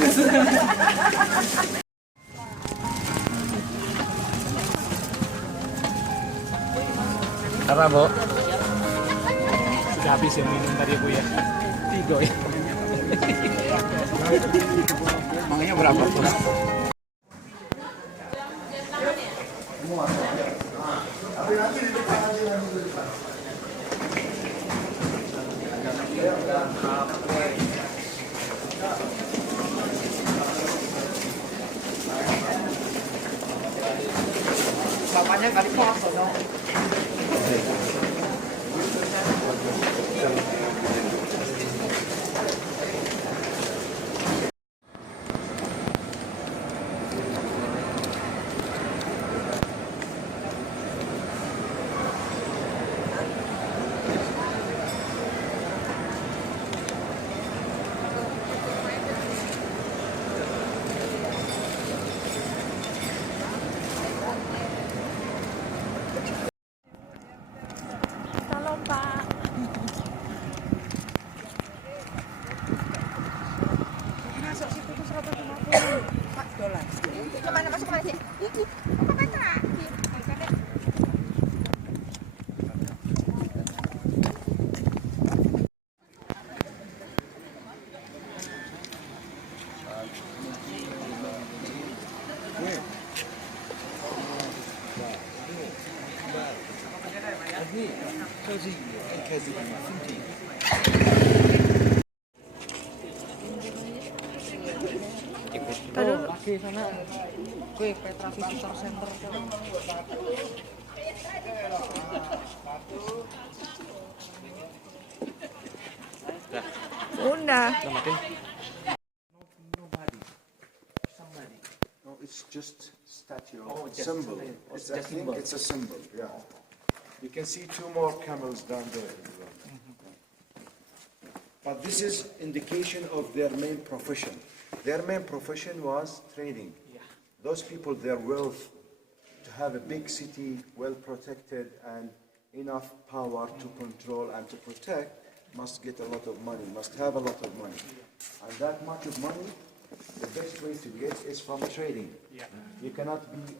Apa, Bu? Sudah habis yang minum tadi, Bu ya? 3 ya. Manganya berapa, Bu? Bapaknya kali kos, dong. Pakai sana kue Petra Visitor Center. Udah. No, it's just statue. Symbol. It's, I think it's a symbol. Yeah. You can see 2 more camels down there. But this is indication of their main profession. Their main profession was trading. Those people, their wealth, to have a big city, well protected, and enough power to control and to protect, must get a lot of money, must have a lot of money. And that much of money, the best way to get is from trading. You cannot be,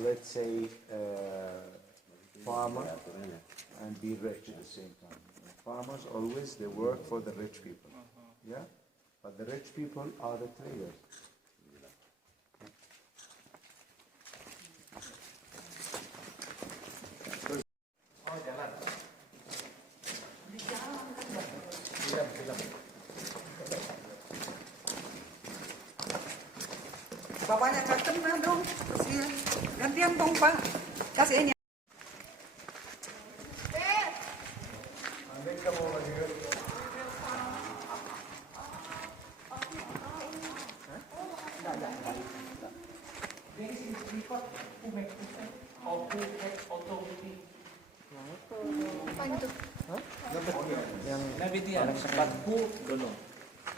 let's say, farmer and be rich at the same time. Farmers always, they work for the rich people. Yeah? But the rich people are the traders. Bapaknya nggak kena dong, kasihan. Gantian dong Pak, kasih ini.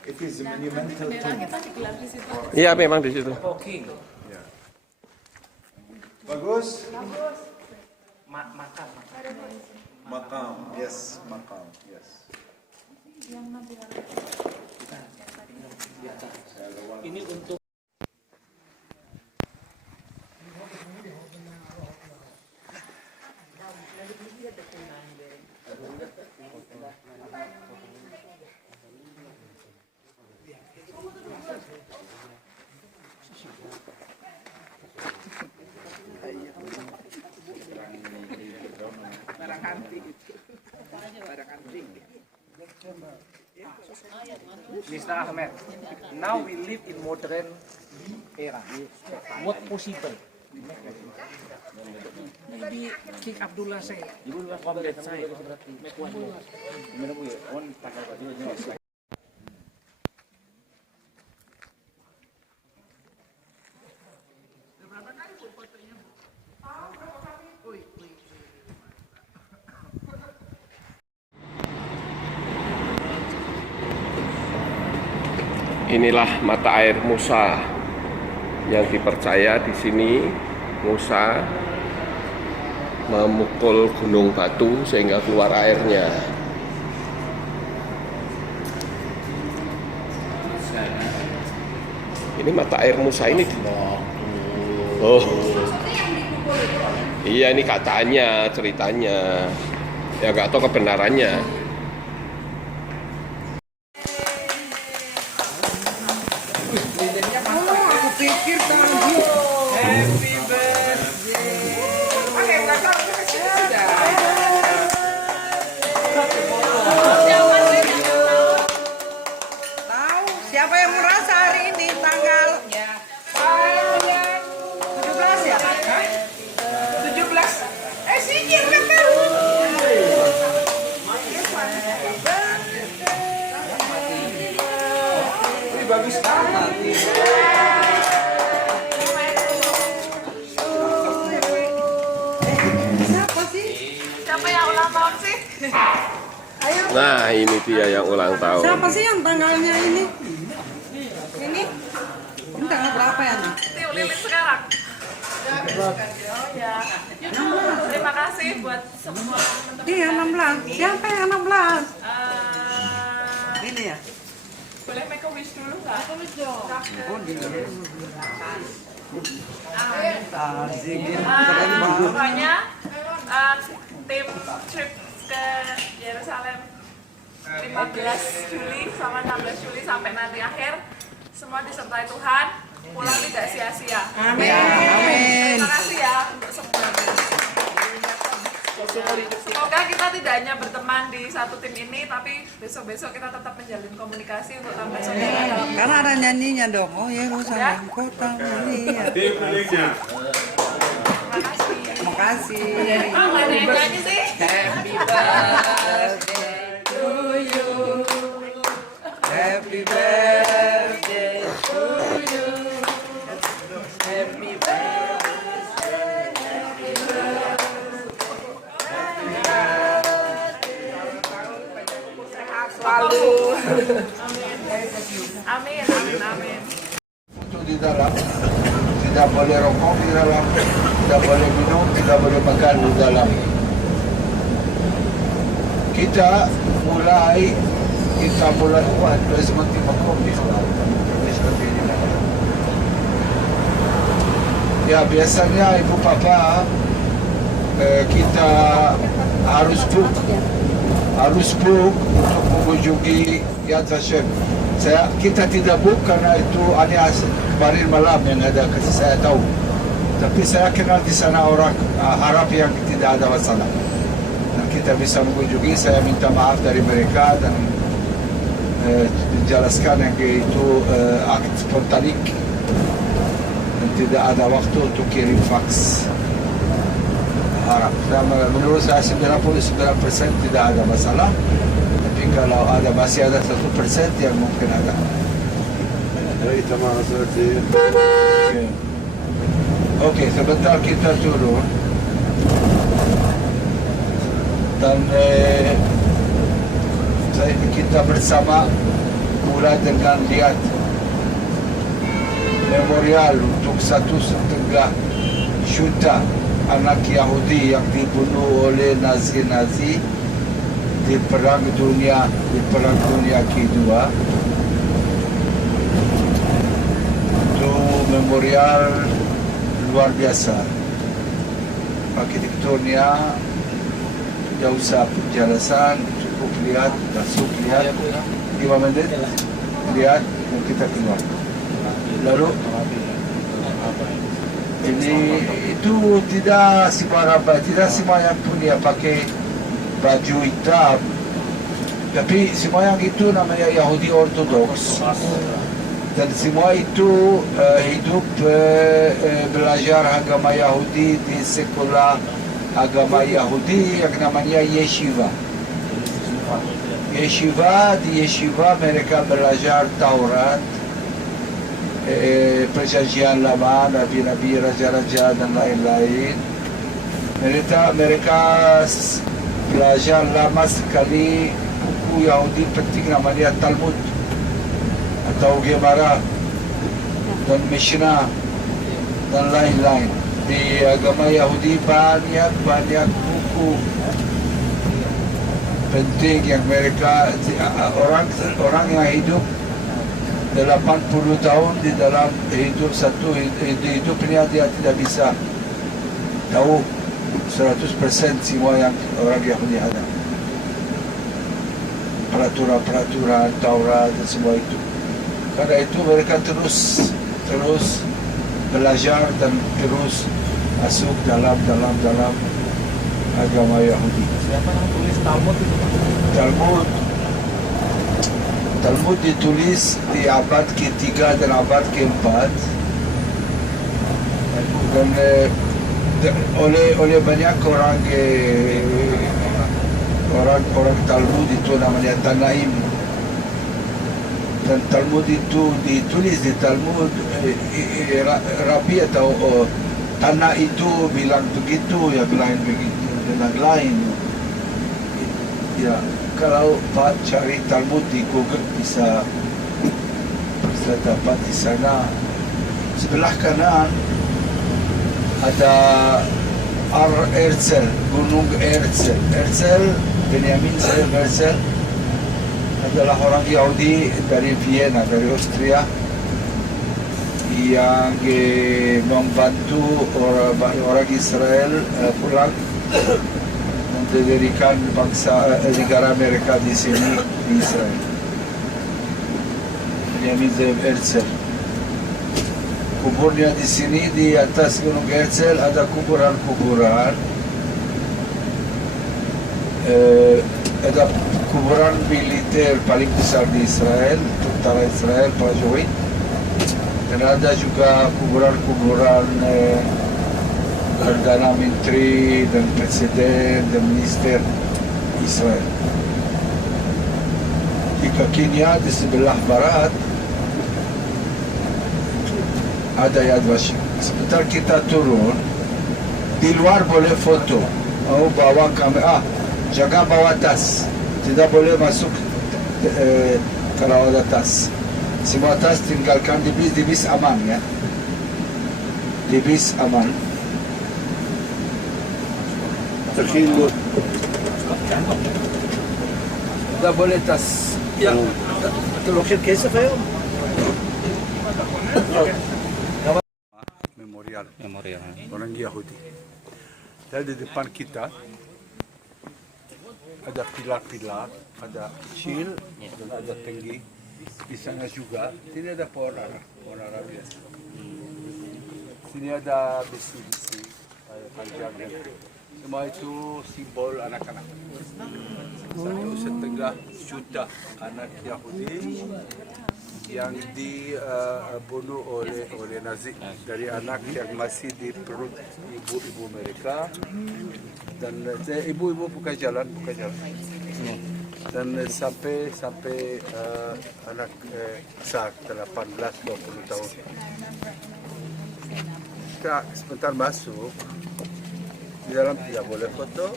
It is a monumental tomb. Iya, memang di situ. Oke. Yeah. Bagus? Makam. Maqam, yes, maqam, yes. Ini untuk Barang antik. Barang antik. Mr. Ahmed. Now we live in modern era. What possible? Maybe King Abdullah say. Inilah mata air Musa yang dipercaya di sini Musa memukul gunung batu sehingga keluar airnya. Ini mata air Musa ini. Oh. Iya, ini katanya, ceritanya. Ya nggak tahu kebenarannya. Aku pikir tadi. Happy birthday. Pakai belakang ke sini sudah. Tahu siapa yang merasa hari ini tanggalnya? 17 ya? 17. Sikit kan? Ini bagus banget. Siapa sih? Siapa yang ulang tahun sih? Ayo. Nah, ini dia yang ulang tahun. Siapa sih yang tanggalnya ini? Ini? Ini tanggal berapa ya? Nih? Tiu Lilin sekarang. Oh ya. Terima kasih buat semua teman-teman. Iya 16. Siapa yang 16? Ini ya? Boleh make a wish dulu nggak? Make a wish dong. Pokoknya tim trip ke Yerusalem 15 Juli sama 16 Juli sampai nanti akhir semua disertai Tuhan, pulang tidak sia-sia. Amin. Amin. Terima kasih ya untuk semuanya. Semoga kita tidak hanya berteman di satu tim ini, tapi besok-besok kita tetap menjalin komunikasi untuk tambah saudara dalam. Karena ada nyanyinya dong. Oh Yerusalem kota mulia. Terima kasih. Terima kasih. Oh, nggak ada yang nyanyi sih? Happy birthday to you. Happy birthday to you. Happy Amin, amin, amin. Itu di dalam, tidak boleh rokok di dalam, tidak boleh minum, tidak boleh makan di dalam. Kita mulai buat seperti makom di dalam. Seperti ini. Ya biasanya ibu papa kita harus book untuk mengunjungi Yad Vashem. Kita tidak book karena itu hanya kemarin malam yang ada, kasih saya tahu. Tapi saya kenal di sana orang Arab yang tidak ada masalah. Dan kita bisa mengunjungi, saya minta maaf dari mereka dan dijelaskan yang itu akt spontanik. Dan tidak ada waktu untuk kirim fax Arab. Dan menurut saya 99% tidak ada masalah. Tapi kalau ada masih ada 1% yang mungkin ada. Oke, sebentar kita turun. Dan kita bersama mulai dengan lihat memorial untuk 1,5 juta anak Yahudi yang dibunuh oleh Nazi di Perang Dunia Kedua. Itu memorial luar biasa. Arsitekturnya tidak usah penjelasan, cukup lihat, masuk lihat 5 menit, lihat dan kita keluar. Lalu ini itu tidak semua yang punya pakai baju hitam, tapi semua yang itu namanya Yahudi Ortodoks, dan semua itu hidup belajar agama Yahudi di sekolah agama Yahudi yang namanya Yeshiva. Di Yeshiva mereka belajar Taurat, perjanjian lama, nabi-nabi, raja-raja dan lain-lain. Mereka belajar lama sekali buku Yahudi penting namanya Talmud atau Gemara dan Mishnah dan lain-lain. Di agama Yahudi banyak buku penting yang mereka orang yang hidup 80 tahun di dalam hidup hidupnya dia tidak bisa tahu 100% semua yang orang Yahudi ada. Peraturan-peraturan Taurat dan semua itu. Karena itu mereka terus belajar dan terus masuk dalam agama Yahudi. Siapa yang tulis Talmud itu? Talmud ditulis di abad ke-3 dan abad ke-4 dan oleh banyak orang Talmud itu namanya Tanaim. Dan Talmud itu ditulis di Talmud Rabi atau Tanah itu bilang begitu, ya bilang begitu, bilang lain. Ya, kalau Pak cari Talmud di Google bisa dapat di sana. Sebelah kanan ada Herzl, Gunung Herzl. Benjamin Herzl adalah orang Yahudi dari Vienna, dari Austria, yang membantu orang Israel pulang mendirikan negara mereka di sini, di Israel. Benjamin Herzl. Kuburnya di sini, di atas Gunung Herzl ada kuburan-kuburan. Ada kuburan militer paling besar di Israel, tentara Israel, prajurit. Dan ada juga kuburan-kuburan Perdana Menteri dan Presiden dan Minister Israel. Di kakinya di sebelah barat ada Yad Vashem. Sebentar kita turun, di luar boleh foto. Mau bawa kamera, jaga bawa tas. Tidak boleh masuk kalau ada tas. Semua tas tinggalkan di bis aman ya. Di bis aman. Terhilut. Tidak boleh tas. Ya. Terlokir kesef ayo. Memorial. Orang Yahudi. Dan di depan kita ada pilar-pilar, ada kecil dan ada tinggi. Di sana juga tidak ada pohon ara biasa. Sini ada besi-besi panjang. Semua itu simbol anak-anak. 1,5 juta anak Yahudi yang dibunuh oleh Nazi, dari anak yang masih di perut ibu-ibu mereka, dan ibu-ibu buka jalan, dan sampai anak besar 18-20 tahun. Kita sebentar masuk, di dalam tidak boleh foto.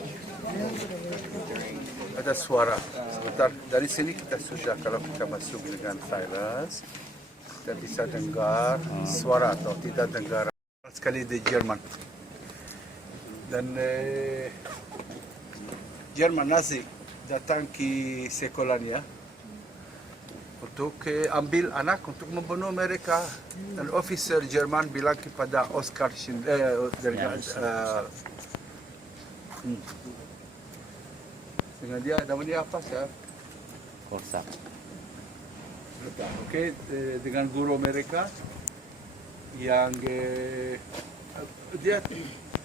Ada suara. Sebentar, dari sini kita sudah, kalau kita masuk dengan silence, kita bisa dengar suara atau tidak dengar sekali di Jerman. Dan Jerman Nazi datang ke sekolahnya untuk ambil anak untuk membunuh mereka. Dan officer Jerman bilang kepada Oskar Schindler, dengan dia, namanya apa sih? Korsak. Oke, dengan guru mereka yang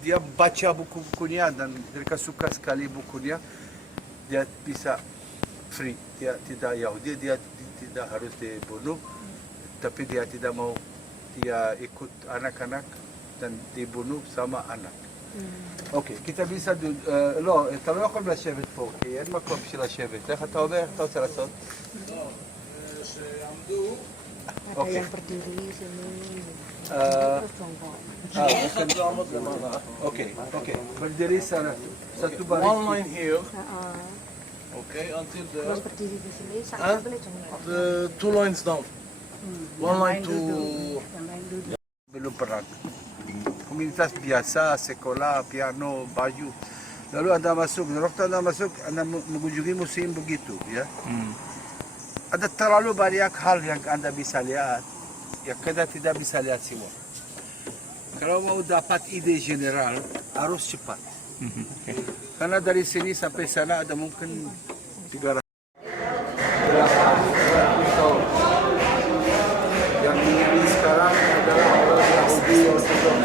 dia baca buku-bukunya dan mereka suka sekali bukunya. Dia bisa free, dia tidak Yahudi, dia tidak harus dibunuh, tapi dia tidak mau, dia ikut anak-anak dan dibunuh sama anak. אוקיי, kita bisa, לא, אתה לא יכול לשבת פה, כי אין מקום בשביל לשבת. איך אתה אומר? אתה רוצה לעשות? לא, שעמדו. Ada yang berdiri sini. אוקיי, berdiri sana. Satu baris. One line here. Okay, until Terus there. berdiri di sini, saya boleh jengkok. The two lines down. One line to. Yang lain duduk. Belum perang. Komunitas biasa, sekolah, piano, baju. Lalu Anda masuk, waktu Anda masuk, Anda mengunjungi museum begitu, ya. ada terlalu banyak hal yang Anda bisa lihat, yang kita tidak bisa lihat semua. Kalau mau dapat ide general, harus cepat. Karena dari sini sampai sana ada mungkin 300 tahun. Yang ini sekarang adalah orang Yahudi Orthodox.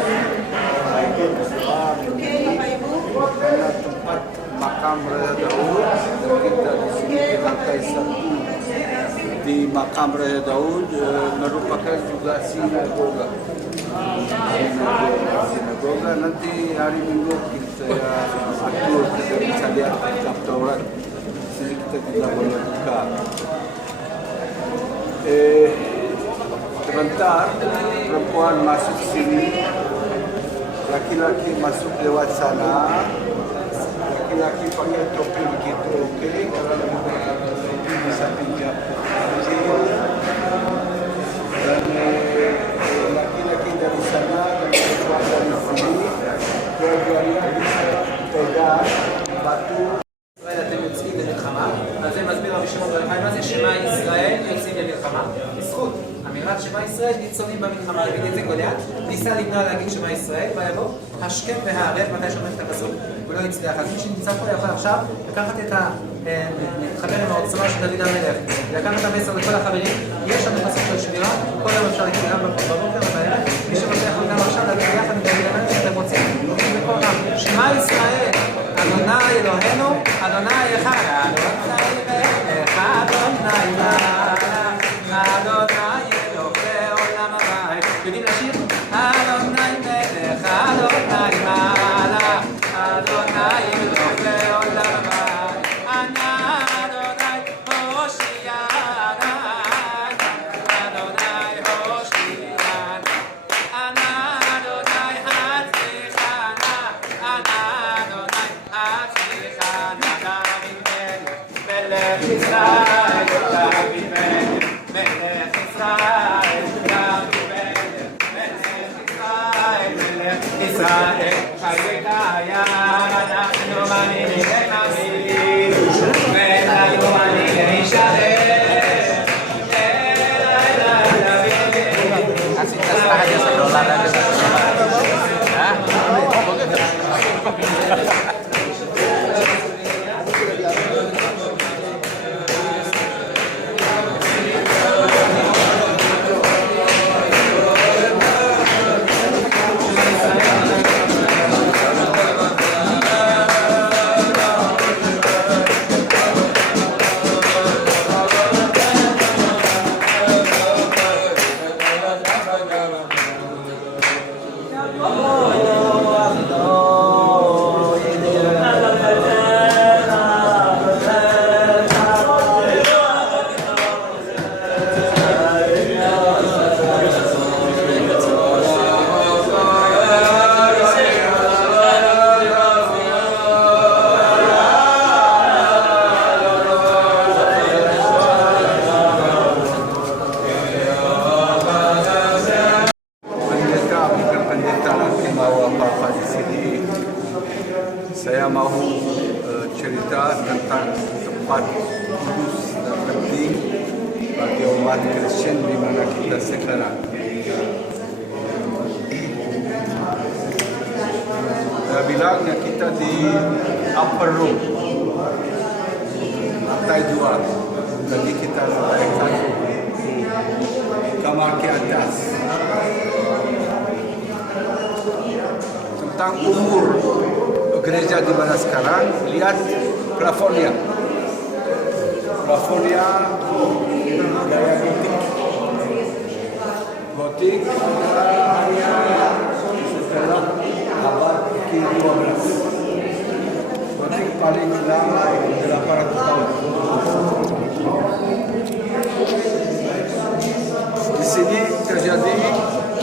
Karena tempat makam Raja Daud, dan kita di sini di lantai 1 di makam Raja Daud merupakan juga sinagoga. Sinagoga nanti hari Minggu kita atur, kita bisa lihat kitab Taurat. Sini kita tidak boleh buka. Sebentar perempuan masuk sini, laki-laki masuk lewat sana. Laki-laki pakai topi begitu, oke? Kalau topi bisa pinjam. Dan laki-laki dari sana dan perempuan dari sini, dua-duanya bisa pegang batu. אתם יוצאים למלחמה, ועל זה מסביר רבי שמעון בר יוחאי מה זה שמע ישראל יוצאים למלחמה. בזכות אמירת שמע ישראל ניצולים במלחמה. להגיד את זה גוליית, ניסה למנוע להגיד שמע ישראל, ויבוא השכם והערב מתי שאומרים את הפסוק, הוא לא הצליח. אז מי שנמצא פה יכול עכשיו לקחת להתחבר עם העוצמה של דוד המלך, לקחת את המסר לכל החברים. יש לנו פסוק של שמירה, כל יום אפשר להגיד גם בבוקר ובערב. מי שרוצה יכול גם עכשיו להגיד יחד עם דוד המלך שאתם רוצים. בכל רם, שמע ישראל אדוני אלוהינו, אדוני אחד, אדוני מלך, אדוני מלך, אדוני אלוהי עולם הבית. יודעים לשיר? אדוני מלך, אדוני מלך, אדוני אלוהי עולם הבית. אדוני הושיענו, אדוני הושיענו, אדוני הצליחנה, אדוני הצליחנה. מלך ישראל, דוד מלך, מלך ישראל, דוד מלך, מלך ישראל, מלך ישראל, חזק היה, אנחנו מאמינים ונאמין, ואנחנו מאמינים נשאר. Kasih terserah aja $1 aja. Saya mau cerita tentang tempat kudus dan penting bagi umat Kristen di mana kita sekarang. Saya bilangnya kita di upper room, lantai 2, tadi kita lantai 1, kamar ke atas. Tentang umur gereja di mana sekarang, lihat plafonnya. Plafonnya gaya gotik. Gotik setelah abad ke-12. Gotik paling lama 800 tahun. Di sini terjadi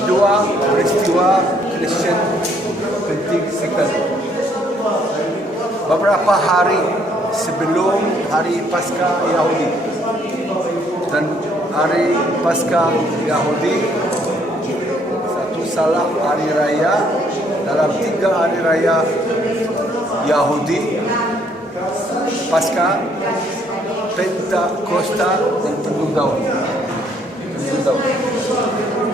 dua peristiwa Kristen penting sekali. Beberapa hari sebelum hari Paskah Yahudi dan hari Paskah Yahudi, satu salah hari raya dalam 3 hari raya Yahudi, Paskah, Pentakosta dan Penuh Daun.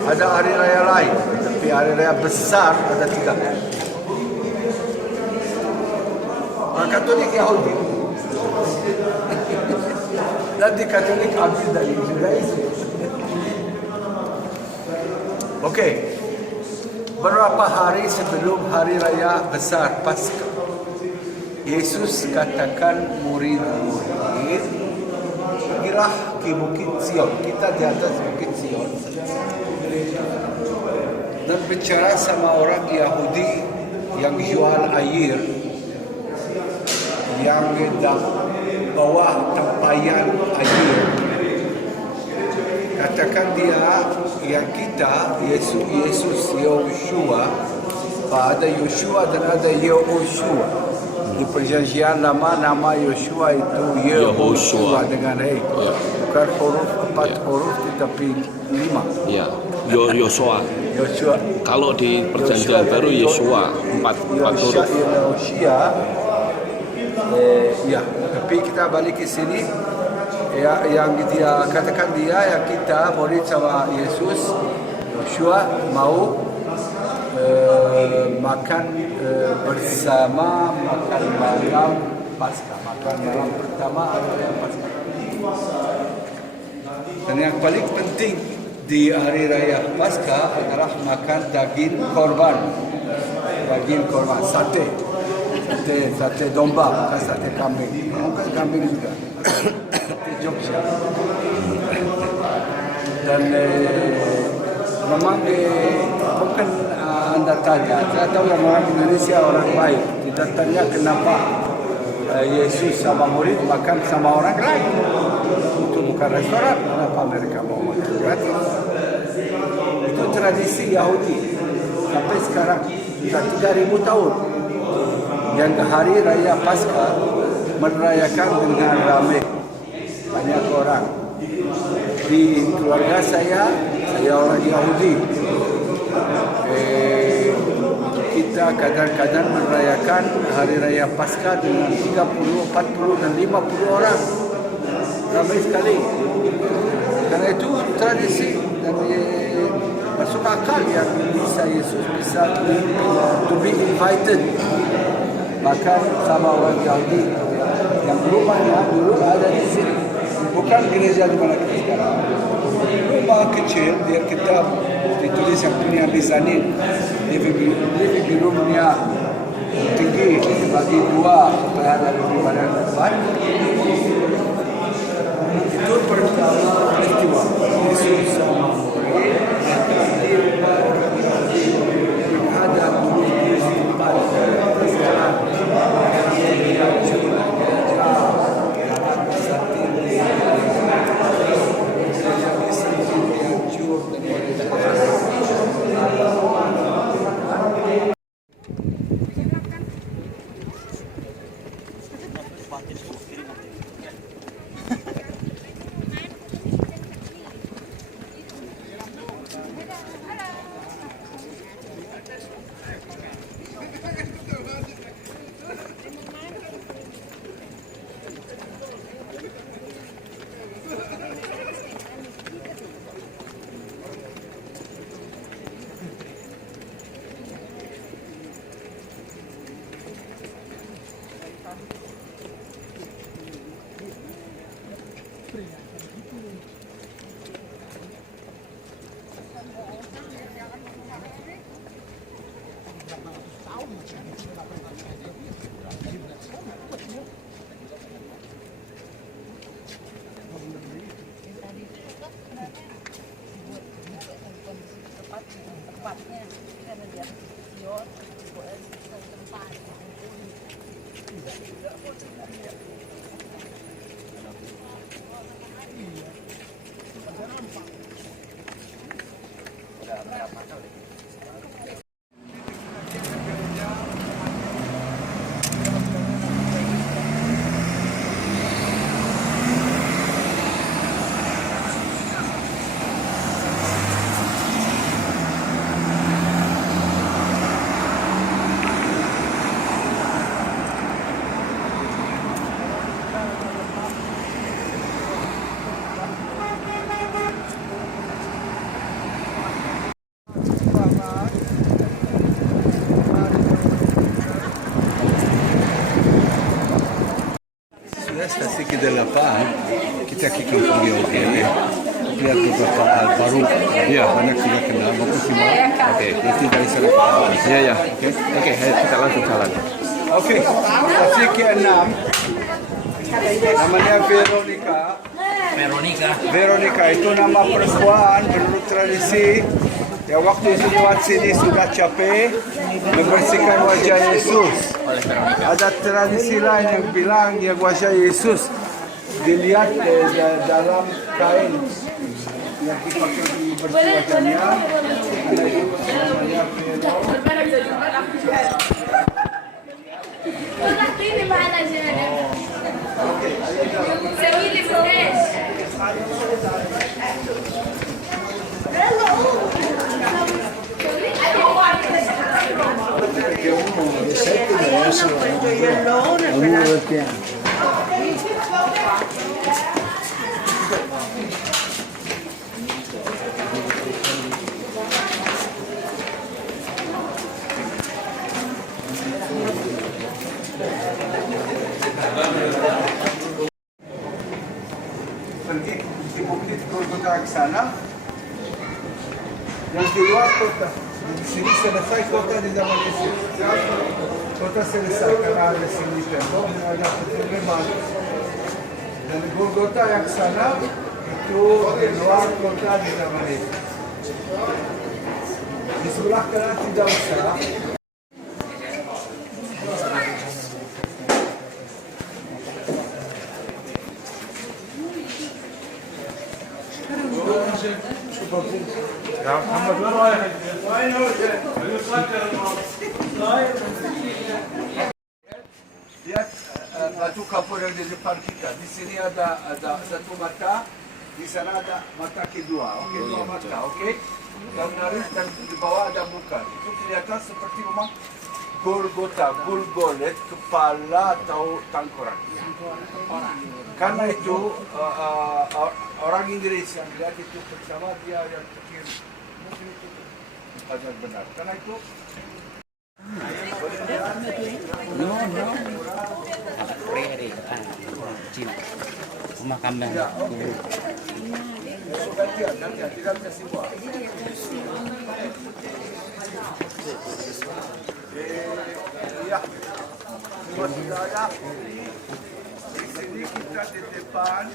Ada hari raya lain, tapi hari raya besar ada 3. Orang Katolik Yahudi. Nanti Katolik ambil dari Judaism. Okey. Berapa hari sebelum hari raya besar Paskah, Yesus katakan murid-murid, pergilah ke Bukit Sion. Kita di atas Bukit Sion. Dan bicara sama orang Yahudi yang jual air, yang bawa tempayan air. Katakan dia, yang kita, Yesus, Yoshua, ada Yoshua dan ada Yehoshua. Di perjanjian lama nama Yoshua itu Yehoshua dengan E. Bukan huruf 4 huruf tetapi 5. Ya, Yosua. Yoshua. Kalau di perjanjian baru Yosua 4 huruf. Yoshua. Ya, tapi kita balik ke sini. Ya, yang dia katakan dia yang kita murid sama Yesus, Yoshua mau makan bersama, makan malam Paskah, makan malam pertama hari Paskah. Dan yang paling penting di hari raya Paskah adalah makan daging korban, sate domba, bukan sate kambing, bukan kambing juga. Jogja. Dan memang bukan anda tanya, saya tahu yang orang Indonesia orang baik, tidak tanya kenapa Yesus sama murid makan sama orang lain. Itu bukan restoran, kenapa mereka mau makan gratis? Itu tradisi Yahudi sampai sekarang sudah 3.000 tahun. Yang hari raya Paskah merayakan dengan ramai. Banyak orang. Di keluarga saya orang Yahudi. Kita kadang-kadang merayakan hari raya Paskah dengan 30, 40 dan 50 orang. Ramai sekali. Karena itu tradisi dan masuk akal yang bisa Yesus bisa to be invited. Bahkan sama orang Yahudi yang rumahnya dulu ada di sini. Bukan gereja di mana kita sekarang. Rumah kecil, dia kitab ditulis yang punya lisanin. Living roomnya tinggi, bagi 2 supaya ada lebih banyak tempat. Itu pertama peristiwa Yesus sama murid ada dulu di tempat sekarang. ke depan, kita kampung Georgia. Lihat beberapa hal baru. Iya. Banyak tidak kenal, maupun simak. Oke. Nanti dari sana kita tahu. Iya ya. Oke, ayo kita langsung jalan. Oke, kasih ke-6. Namanya Veronica. Veronica itu nama perempuan menurut tradisi. Ya waktu Yesus lewat sini sudah capek membersihkan wajah Yesus. Ada tradisi lain yang bilang yang wajah Yesus dilihat dalam kain yang dipakai di bersih wajahnya. Karena itu namanya pergi di bukit Golgota ke sana. Yang di luar kota. Di sini selesai kota di zaman Yesus. Kota selesai karena ada sini tembok, ada pertemuan. Dan Golgota yang ke sana itu di luar kota di zaman Yesus. Di sebelah kanan tidak usah. Lihat batu kapur yang di depan kita. Di sini ada satu mata, di sana ada mata kedua. Oke, dua mata, oke? Dan di bawah ada muka. Itu kelihatan seperti memang Golgota, Gulgolet, kepala atau tengkorak. Karena itu orang Inggris yang lihat itu bersama dia yang pikir mungkin itu ada benar. Karena itu pemakaman gantian, tidak bisa semua. Ya, semua sudah ada. Di sini kita di depan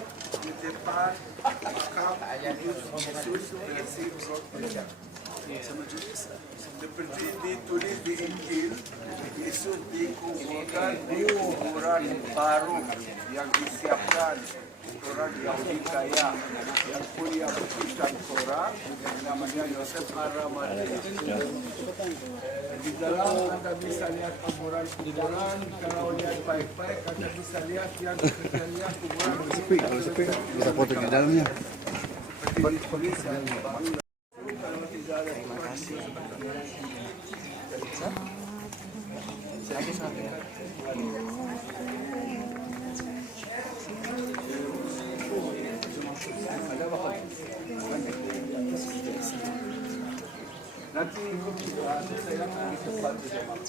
makam Yesus versi Golgota. Seperti ditulis di Injil, Yesus dikuburkan di kuburan baru yang disiapkan orang Yahudi kaya yang punya buktikan Torah, namanya Yosef Ar-Ramadi. Di dalam Anda bisa lihat kuburan, kalau lihat baik-baik Anda bisa lihat yang lihat kuburan. kalau sepi bisa foto di dalamnya. Seperti ditulis yang baru. Terima kasih. Nanti saya akan di tempat di rumah.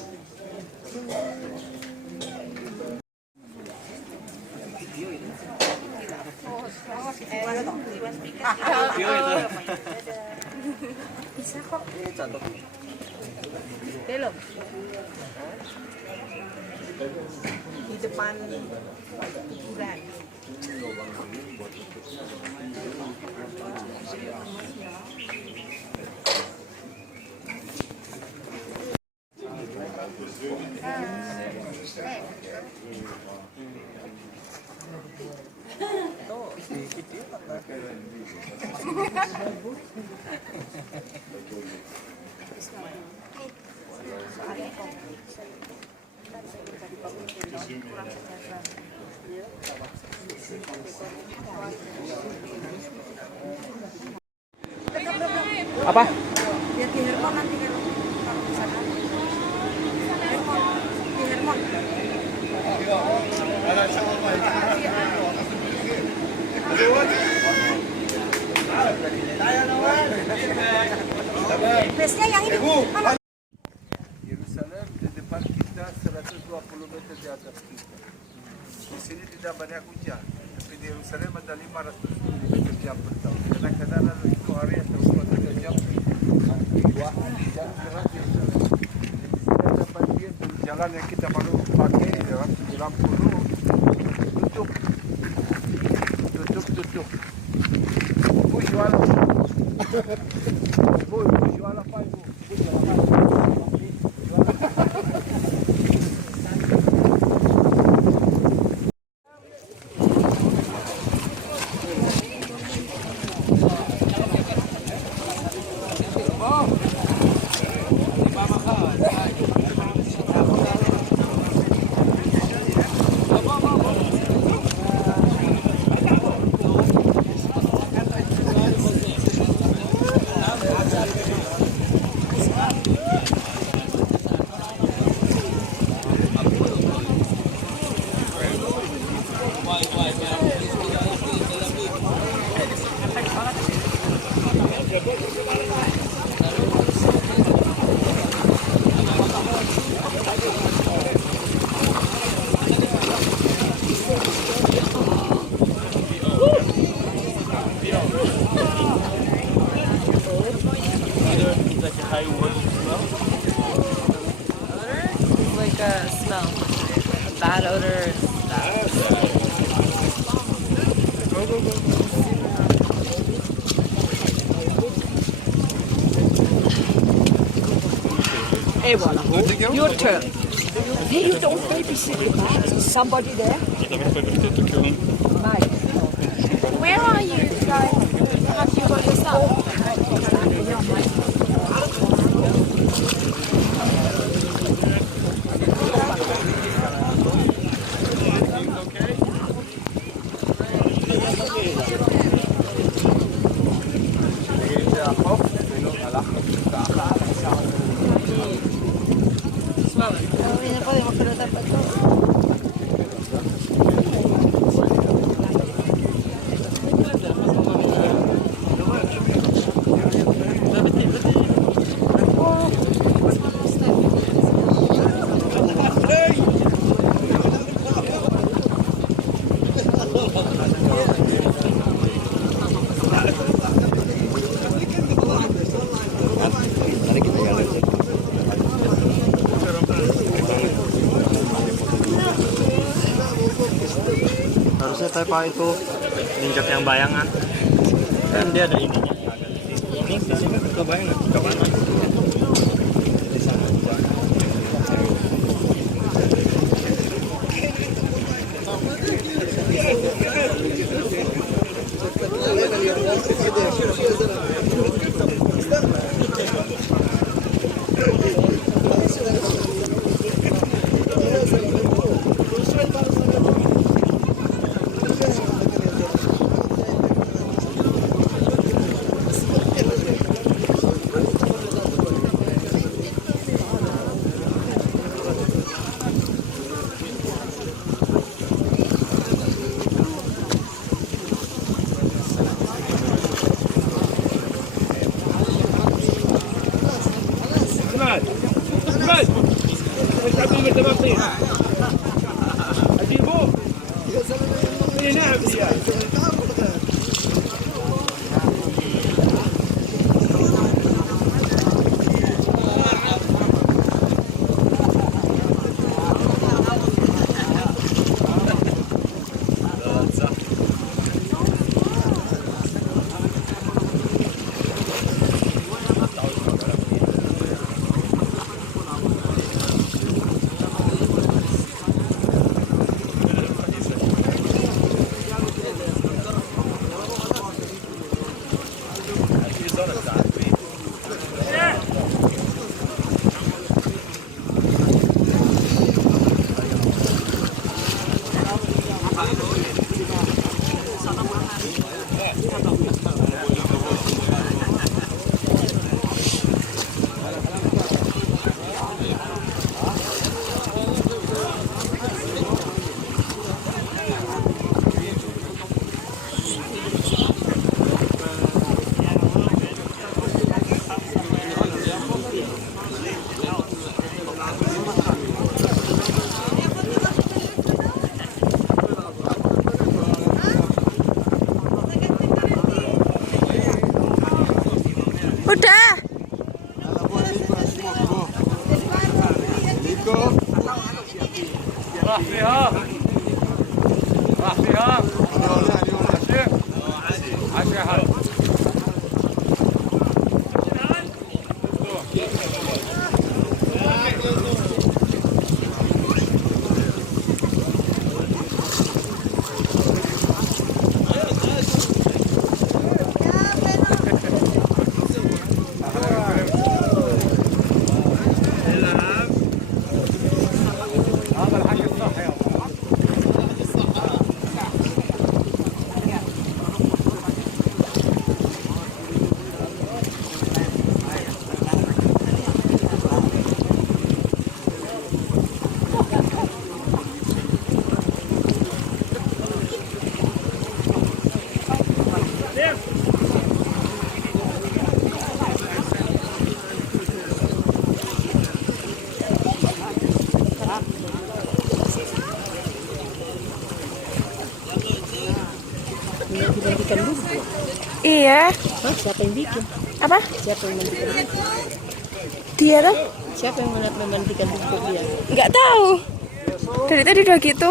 Bisa kok. Belum. Di depan kuburan. Apa? Lihat di Hermon nanti kalau di sana. Hermon. Di Hermon. Base-nya yang ini. Mana? Yerusalem di depan kita 120 meter di atas kita. Di sini tidak banyak hujan. في Yerusalem ada 500 jam per tahun. Kadang-kadang lalu itu hari atau 2 jam. Jalan yang kita baru pakai di lampu tutup. Push wala. Push wala pa ibu. Like a smell. Bad odor. Hey, your turn. Hey, you don't babysit the bags. Is somebody there? Mike. Where are you guys? Have you got yourself? No podemos colocar para todo. Harusnya saya pakai itu injak yang bayangan. Kan dia ada ininya. Ini di sini ke bayangan ke mana? Di sana. Udah. Iya. Hah, siapa yang bikin? Apa? Siapa yang mandikan? Dia tuh? Siapa yang memandikan buku dia? Nggak tahu. Dari tadi udah gitu.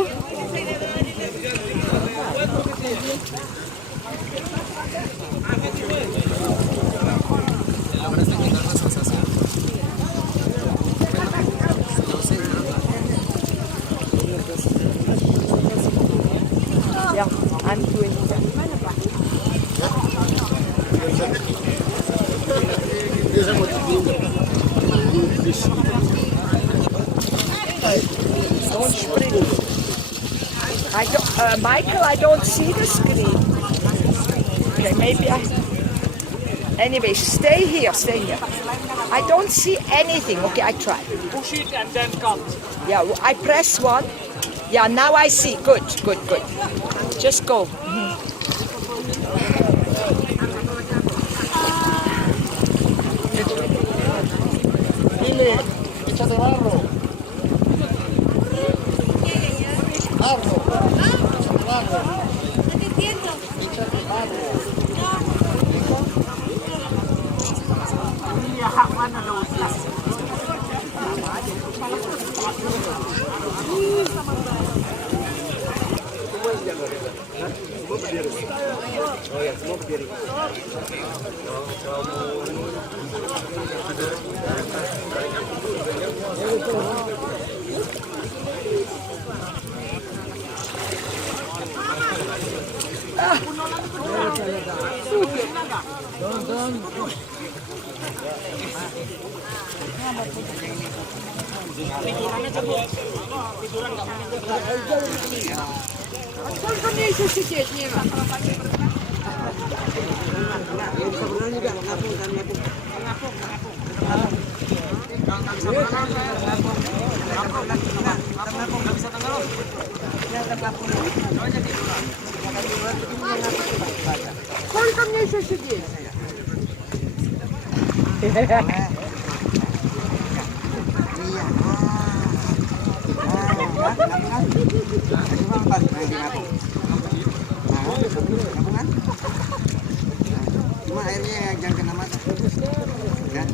Yang I'm doing. I don't, Michael, I don't see the screen. Okay, maybe I. Anyway, stay here, stay here. I don't see anything. Okay, I try. Push it and then cut. Yeah, I press one. Yeah, now I see. Good, good, good. Just go. Dile, échate barro. Barro. Échate barro. No te entiendo. Échate barro. Сколько мне еще сидеть, Нина? Сколько мне еще сидеть? Cuma airnya jangan kena mata. Ya.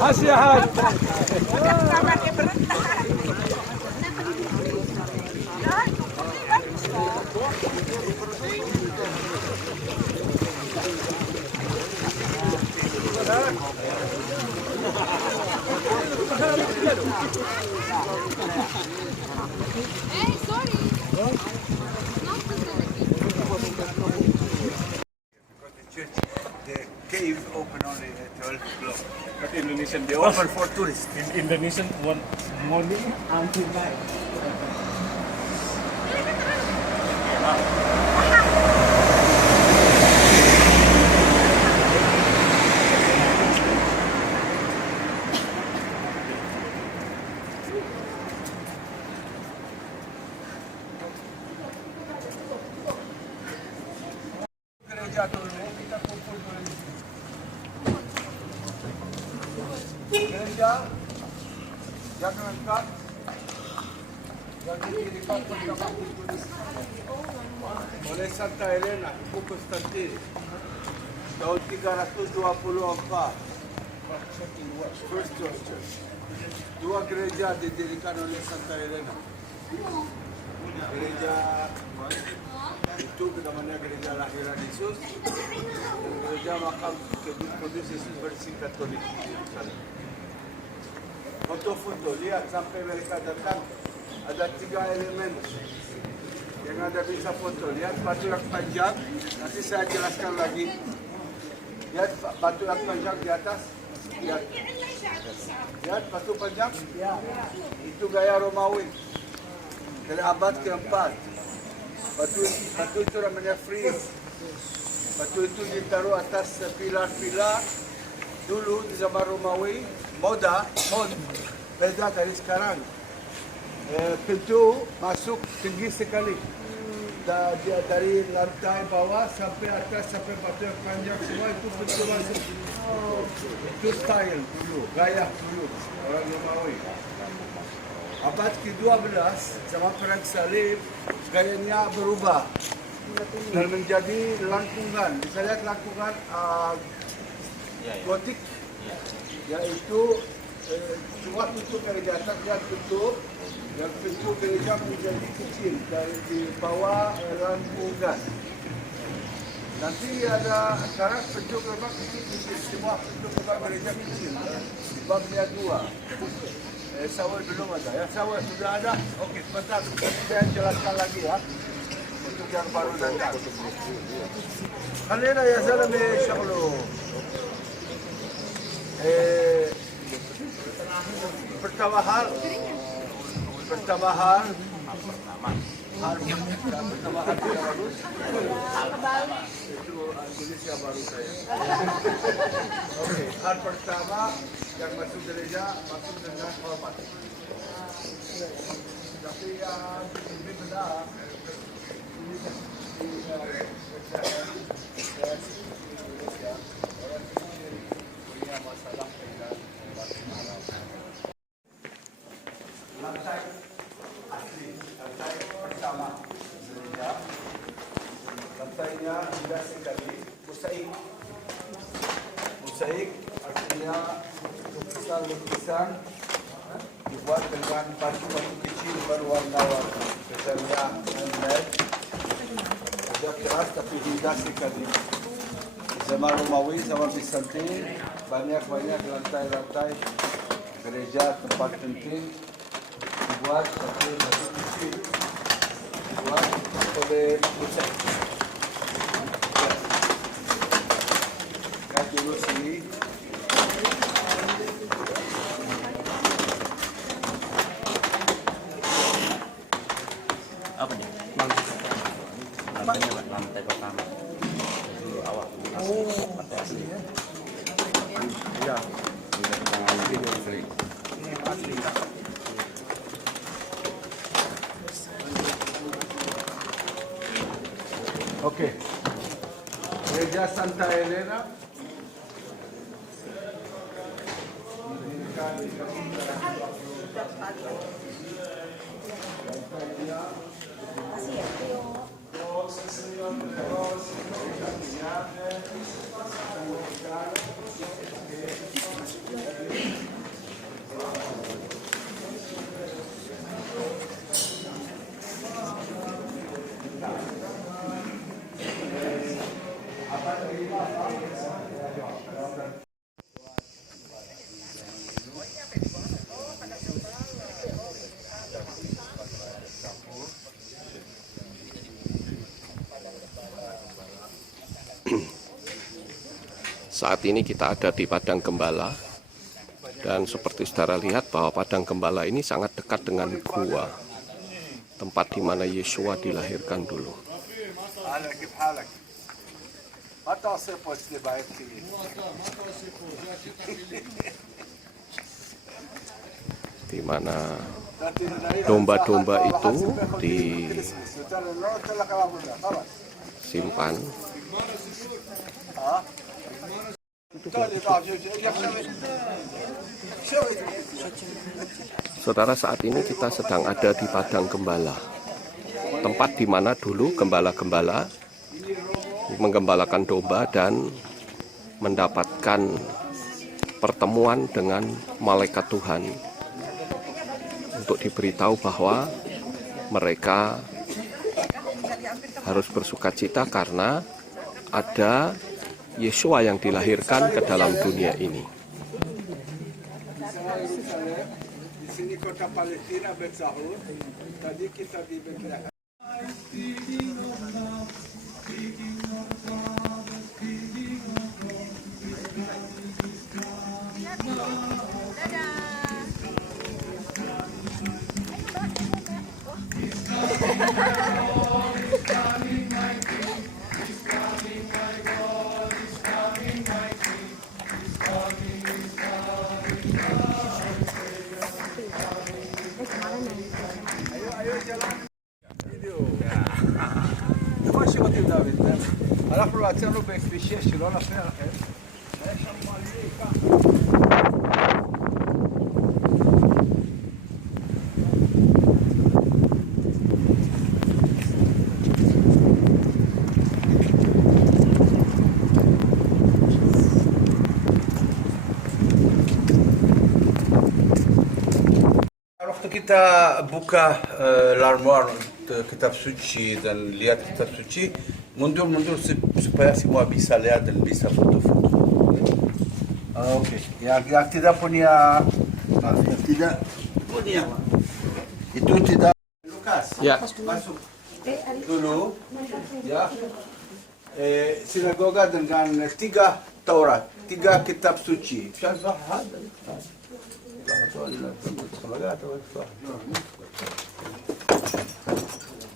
Hasiahan. The cave open only at 12 o'clock. But Indonesian, they Open for tourists. in Indonesian one morning until night. gereja yang lengkap yang didirikan pertama ditulis oleh Santa Elena, Ibu Konstantin tahun 324. First Church. Dua gereja didirikan oleh Santa Elena. Gereja itu namanya gereja lahiran Yesus dan gereja makam kudus Yesus versi Katolik. Foto-foto, lihat sampai mereka datang ada 3 elemen yang ada bisa foto. Lihat batu yang panjang, nanti saya jelaskan lagi. Lihat batu yang panjang di atas. Lihat batu panjang. Itu gaya Romawi dari abad keempat. Batu itu namanya frieze. Batu itu ditaruh atas pilar-pilar dulu di zaman Romawi. Mod beda dari sekarang. Pintu masuk tinggi sekali. Dari lantai bawah sampai atas sampai batu yang panjang semua itu pintu masuk. Itu style dulu, gaya dulu orang Romawi. Abad ke-12 zaman perang salib gayanya berubah dan menjadi langkungan. Bisa lihat langkungan gotik, yaitu cuma tutup dari atas dan tutup. Dan pintu gereja menjadi kecil dari di bawah langkungan. Nanti ada sekarang pintu gerbang kecil, semua pintu gerbang gereja kecil. Babnya 2. Sawah belum ada. Ya sawah sudah ada. Okey, sebentar saya jelaskan lagi ya. Untuk yang baru datang. Kalian ya zalame syaglu. Pertama hal itu Indonesia baru saya. Oke, hal pertama yang masuk gereja masuk dengan hormat. Tapi yang lebih benar ini Indonesia orang punya masalah dengan Arab. Lantai asli, lantai pertama gereja. Lantainya indah sekali, mosaik artinya lukisan dibuat dengan batu-batu kecil berwarna-warni. Misalnya handmade, sudah keras tapi indah sekali. Zaman Romawi, zaman Bizantin, banyak-banyak lantai-lantai gereja tempat penting dibuat pakai batu kecil, dibuat oleh mosaik. Lihat dulu sini. Apa nih? Lantai pertama. Dulu awal. Lantai asli. Iya. Ini asli. Oke. Gereja Santa Elena. Saat ini kita ada di Padang Gembala dan seperti saudara lihat bahwa Padang Gembala ini sangat dekat dengan gua, tempat di mana Yeshua dilahirkan dulu. Di mana domba-domba itu disimpan Saudara, saat ini kita sedang ada di Padang Gembala, tempat di mana dulu gembala-gembala menggembalakan domba dan mendapatkan pertemuan dengan malaikat Tuhan untuk diberitahu bahwa mereka harus bersukacita karena ada Yeshua yang dilahirkan ke dalam dunia ini. Di sini kota Palestina Betzahur. Tadi kita di Bethlehem. אנחנו עצרנו בכביש 6 שלא נפריע לכם. היה שם מלא ככה. Waktu kita buka l'armoire kitab suci dan lihat kitab suci, mundur supaya semua bisa lihat dan bisa foto-foto. Oke. Yang tidak punya, yang tidak punya, itu tidak. Lukas. Ya. Masuk dulu. Ya. Sinagoga dengan 3 Taurat, 3 kitab suci.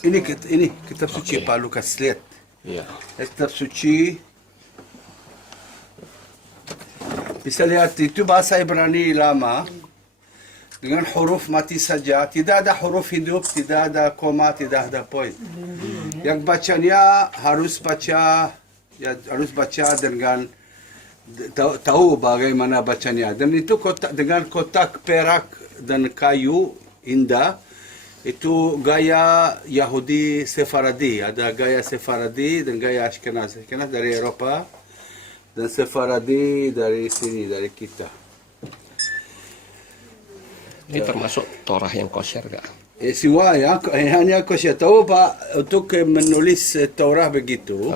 Ini kitab suci Pak Lukas, lihat. Ya. Kitab suci. Bisa lihat itu bahasa Ibrani lama dengan huruf mati saja, tidak ada huruf hidup, tidak ada koma, tidak ada poin. Yang bacanya harus baca dengan tahu bagaimana bacanya. Dan itu dengan kotak perak dan kayu indah. Itu gaya Yahudi Sefaradi. Ada gaya Sefaradi dan gaya Ashkenaz. Ashkenaz dari Eropa dan Sefaradi dari sini, dari kita. Ini termasuk Torah yang kosher gak? Semua ya, hanya kosher. Tahu Pak, untuk menulis Torah begitu,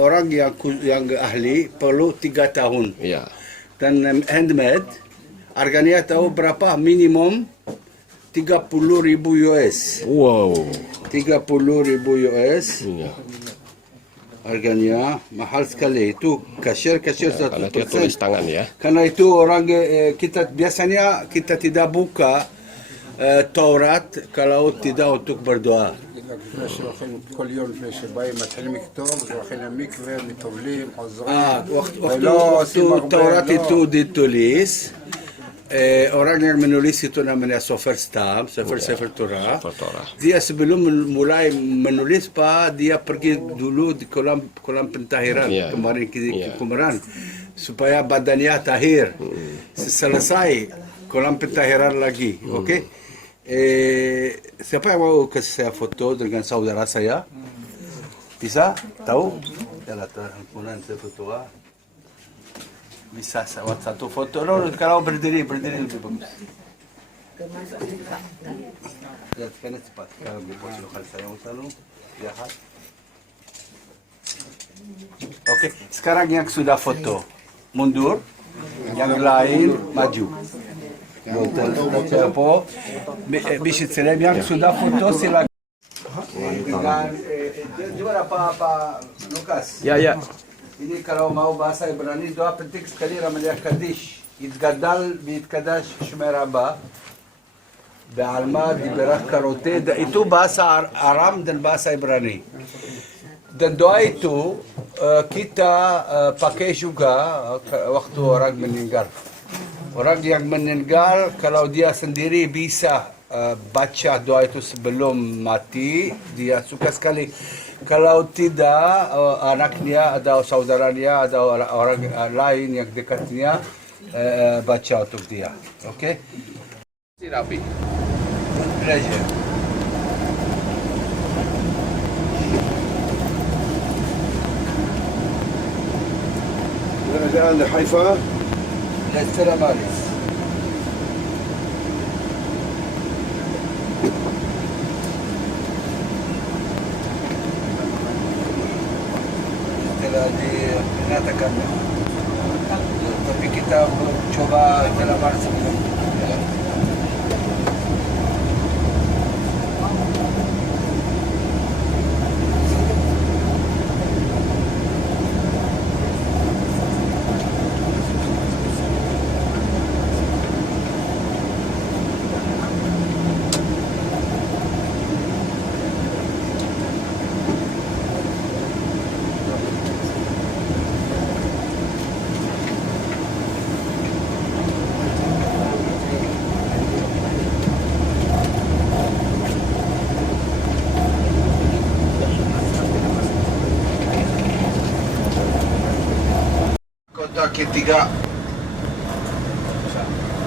orang yang ahli perlu 3 tahun. Ya. Dan handmade, harganya tahu berapa? Minimum 30.000 US. Wow. 30.000 US. Iya. Harganya mahal sekali. Itu kasir 100%. Karena dia tulis tangan ya. Karena itu orang kita biasanya kita tidak buka Taurat kalau tidak untuk berdoa. Waktu Taurat itu ditulis, orang yang menulis itu namanya Sofer Stam, Sefer Torah. Dia sebelum mulai menulis Pak, dia pergi dulu di kolam pentahiran kemarin supaya badannya tahir. Selesai kolam pentahiran lagi, oke? Siapa yang mau kasih saya foto dengan saudara saya? Bisa? Tahu? Jalan terangkunan saya foto. Bisa satu foto. Kalau berdiri lebih bagus. Lihat, karena cepat. Kalau bos lokal saya selalu lihat. Oke, sekarang yang sudah foto mundur, yang lain maju. Bishit Selem yang sudah foto silakan. Dengan gimana Pak Lukas? Ya. Ini kalau mau bahasa Ibrani doa penting sekali namanya Kaddish. Yitgadash Shmer Haba. Be'alma diberach karote. Itu bahasa Aram dan bahasa Ibrani. Dan doa itu kita pakai juga waktu orang meninggal. Orang yang meninggal kalau dia sendiri bisa baca doa itu sebelum mati, dia suka sekali. Kalau tidak, anaknya atau saudaranya atau orang lain yang dekatnya baca untuk dia. Oke? Si Rafi. Pleasure. الآن لحيفا. Leicester Maris. Setelah dinyatakan, tapi kita coba dalam hari sebelum. Kota ketiga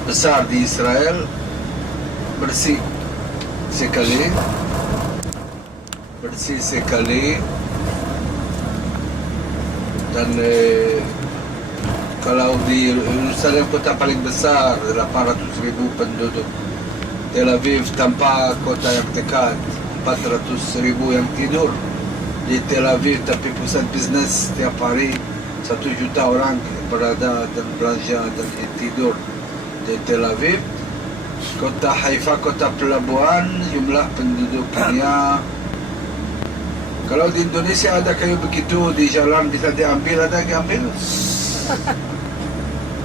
besar di Israel, bersih sekali, dan kalau di Yerusalem kota paling besar 800.000 penduduk. Tel Aviv tanpa kota yang dekat 400.000 yang tidur di Tel Aviv, tapi pusat bisnis setiap hari 1 juta orang berada dan belanja dan tidur di Tel Aviv. Kota Haifa, kota pelabuhan, jumlah penduduknya. Kalau di Indonesia ada kayu begitu di jalan bisa diambil, ada diambil.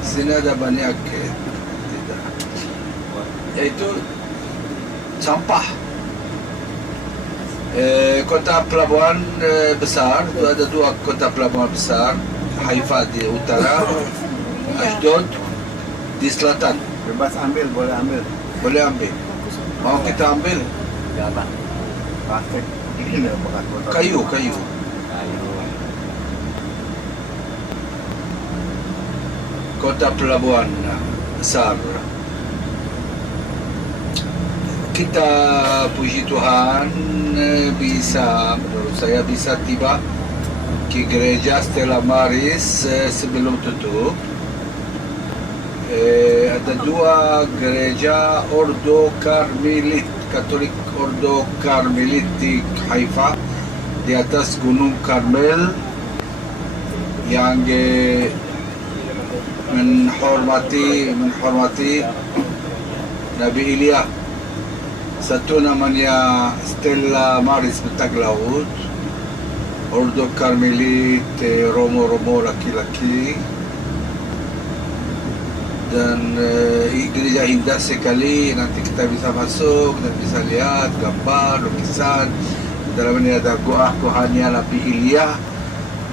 Sini ada banyak tidak. Yaitu sampah. Kota pelabuhan besar, ada 2 kota pelabuhan besar. Haifa di utara, Ashdod di selatan. Bebas ambil, boleh ambil. Boleh ambil. Mau kita ambil? Jangan. Plastik. Ini bekas botol. Kayu. Kota pelabuhan besar. Kita puji Tuhan bisa, menurut saya bisa tiba ke gereja Stella Maris sebelum tutup. Ada 2 gereja Ordo Karmelit, Katolik Ordo Karmelit di Haifa, di atas Gunung Karmel, yang menghormati Nabi Ilya. Satu namanya Stella Maris Bentang Laut, Ordo Karmelit Romo laki-laki, dan gereja indah sekali. Nanti kita bisa masuk dan bisa lihat gambar, lukisan. Dalam ini ada goa Kohannya Nabi Ilya,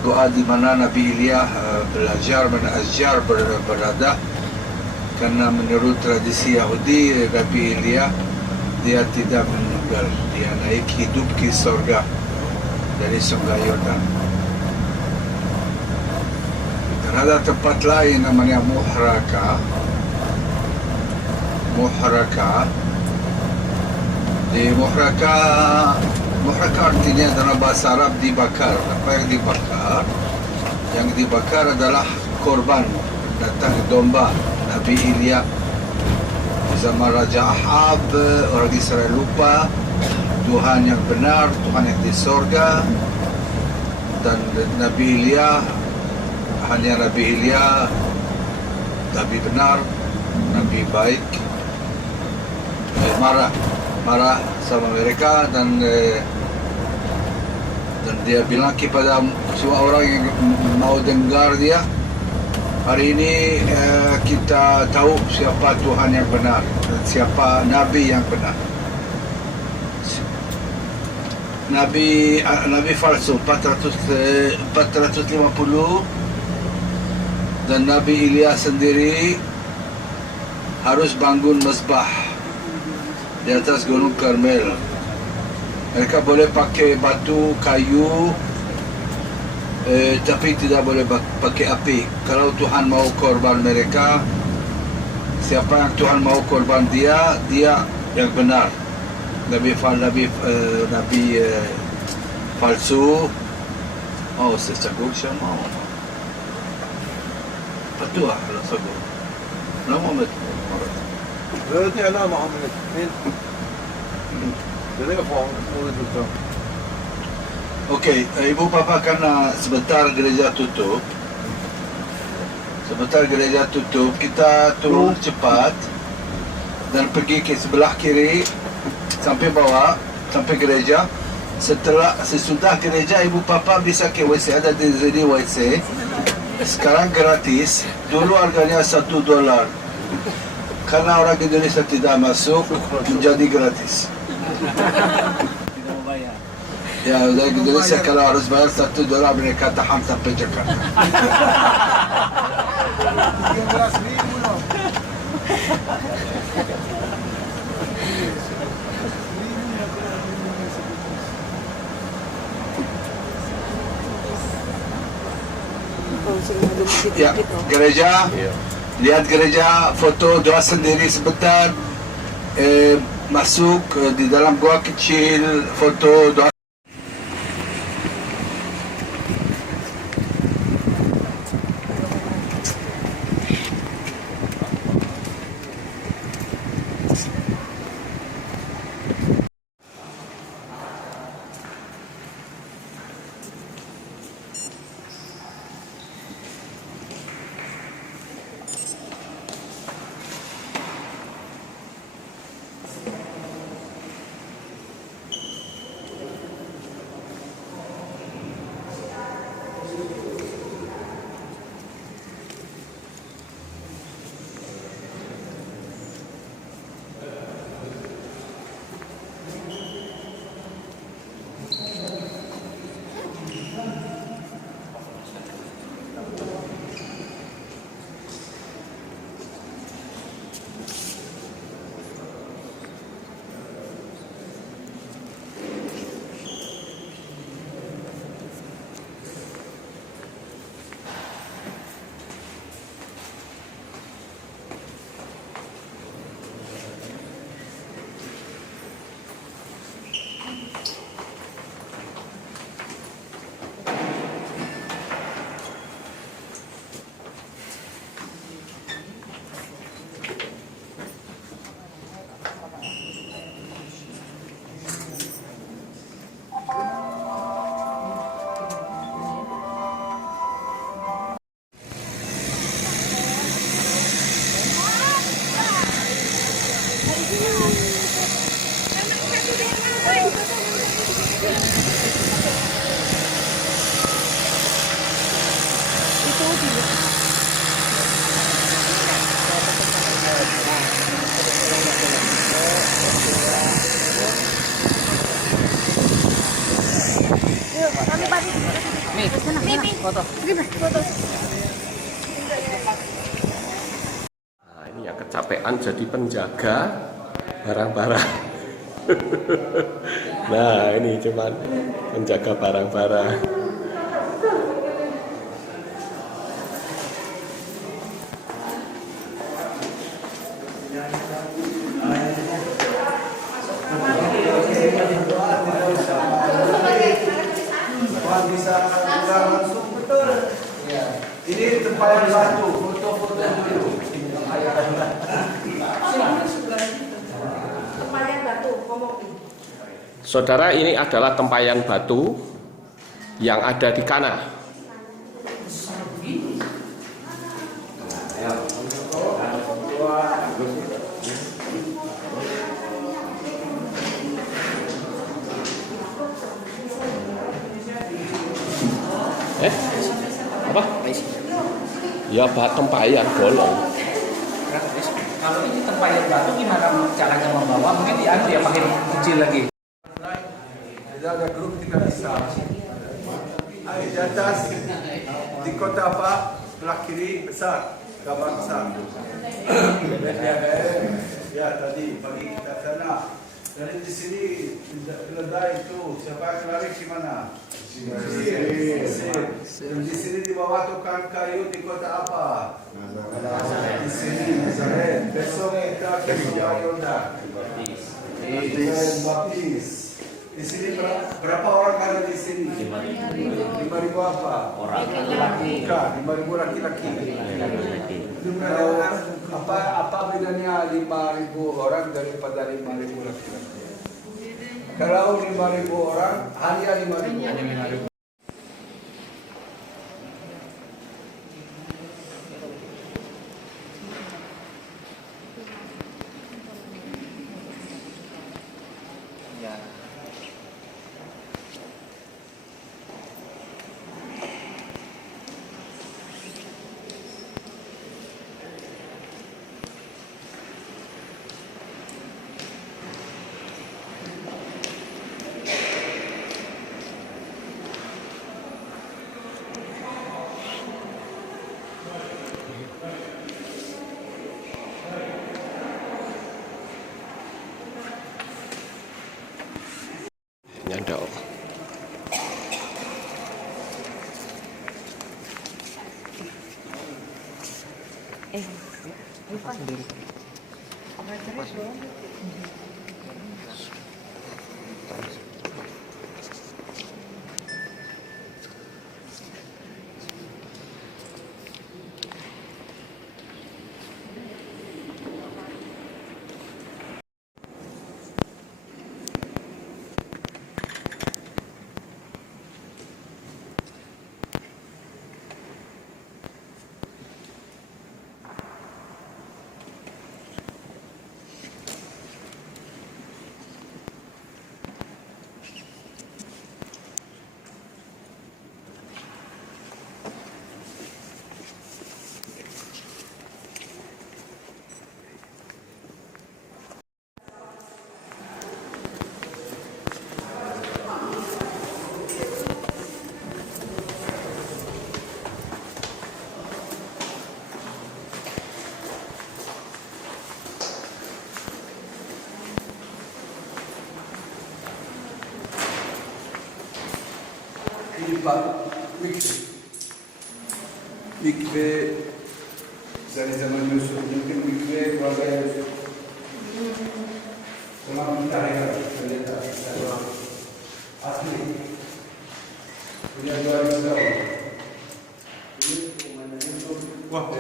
goa di mana Nabi Ilya belajar mengajar berada. Karena menurut tradisi Yahudi, Nabi Ilya dia tidak meninggal, dia naik hidup ke surga dari Sungai Yordan. Dan ada tempat lain namanya Muhraka. Di Muhraka artinya dalam bahasa Arab dibakar. Apa yang dibakar? Yang dibakar adalah korban datang domba Nabi Ilya. Zaman Raja Ahab, orang Israel lupa Tuhan yang benar, Tuhan yang di sorga, dan Nabi Ilya, hanya Nabi Ilya, Nabi benar, Nabi baik, marah sama mereka, dan dia bilang kepada semua orang yang mau dengar dia, hari ini kita tahu siapa Tuhan yang benar, siapa Nabi yang benar. Nabi palsu 450, dan Nabi Ilya sendiri harus bangun mesbah di atas Gunung Karmel. Mereka boleh pakai batu, kayu, tapi tidak boleh pakai api. Kalau Tuhan mau korban mereka, siapa yang Tuhan mau korban dia yang benar. Nabi palsu. Oh, secagul siya mau. Patuah ala sagul. Lama met. Berarti ana Muhammad. Jadi apa murid itu? Okey, ibu bapa karena sebentar gereja tutup. Kita turun cepat dan pergi ke sebelah kiri sampai bawah, sampai gereja. Sesudah gereja ibu bapa bisa ke WC, ada di sini WC. Sekarang gratis. Dulu harganya $1. Karena orang Indonesia tidak masuk, menjadi gratis. Tidak mau bayar. Ya, dari Indonesia kalau harus bayar $1 mereka tahan sampai Jakarta. Ya, gereja, lihat gereja, foto, doa sendiri sebentar, masuk di dalam gua kecil, foto, doa. Nah, ini yang kecapean jadi penjaga barang-barang. Nah, ini cuman penjaga barang-barang. Ini tempayan batu, foto-foto dulu. Saudara, ini adalah tempayan batu yang ada di Kana. Apa? Ya, tempayan bolong. Kalau ini tempayan batu gimana caranya membawa? Mungkin diambil ya pakai kecil lagi. Tidak ada grup tidak bisa. Di atas di kota apa? Sebelah kiri besar, gambar besar. Ya tadi pagi kita sana Dari di sini keledai itu siapa yang lari gimana? Di sini dibawa tukang kayu di kota apa? Di sini Nazaret. Besok kita ke Sungai Yordan. Baptis. Di sini berapa orang ada di sini? 5.000 apa? Orang laki-laki. 5.000 laki-laki. Apa bedanya 5.000 orang daripada 5.000 laki-laki? Kalau 5.000 orang, hanya 5.000. Nyandau. Mikve dari zaman Yusuf mungkin mikve keluarga Yusuf. Selama kita ternyata asli punya 2.000 tahun. Ini pemandangan Yusuf. Wah,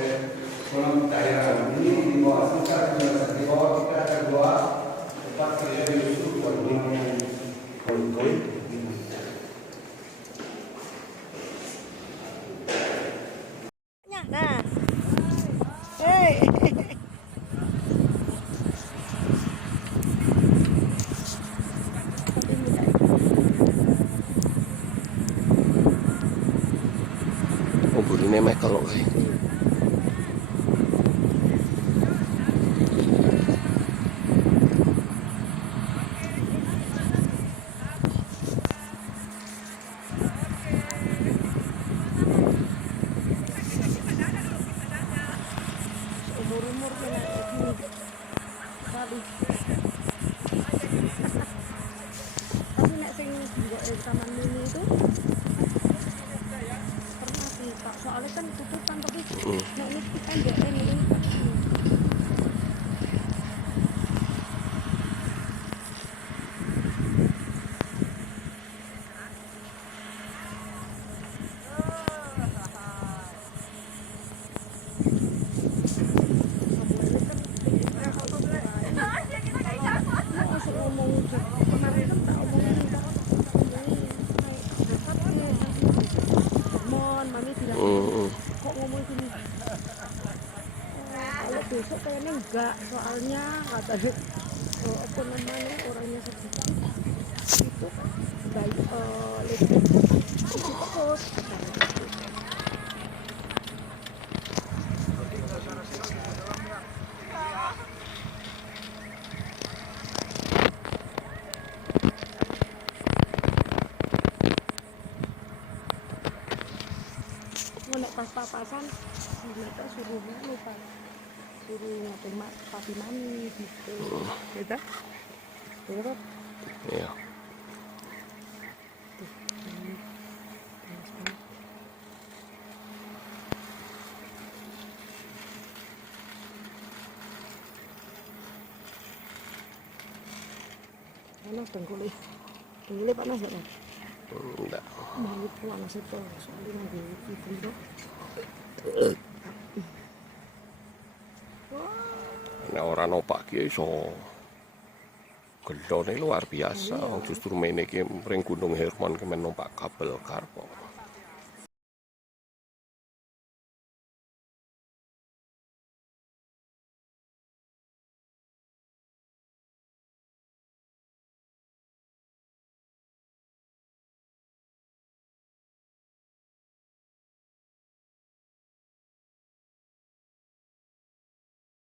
selama kita ini di bawah kita ada dua tempat kerja Yusuf koin. Nah, hey. Oh, burine Michael loh. Umur-umur kena ini kali. Tapi nek sing juga taman mini itu pernah sih Pak, soalnya kan tutupan tapi nek ini pendek ini. Kok ngomong gini? Kalau besok kayaknya enggak, soalnya katanya apa namanya orangnya sedikit itu baik lebih terus. Nek pas papasan mereka suruhnya lupa suruh ngapain papi mami gitu, gitu. Iya. Panas dengkulnya. Dengkulnya panas nggak? Enggak. Nah, itu panas itu. Soalnya nanti itu. Nah, orang opak ki iso gedone luar biasa. Justru mene ki ring Gunung Hermon ki men numpak kabel karpo.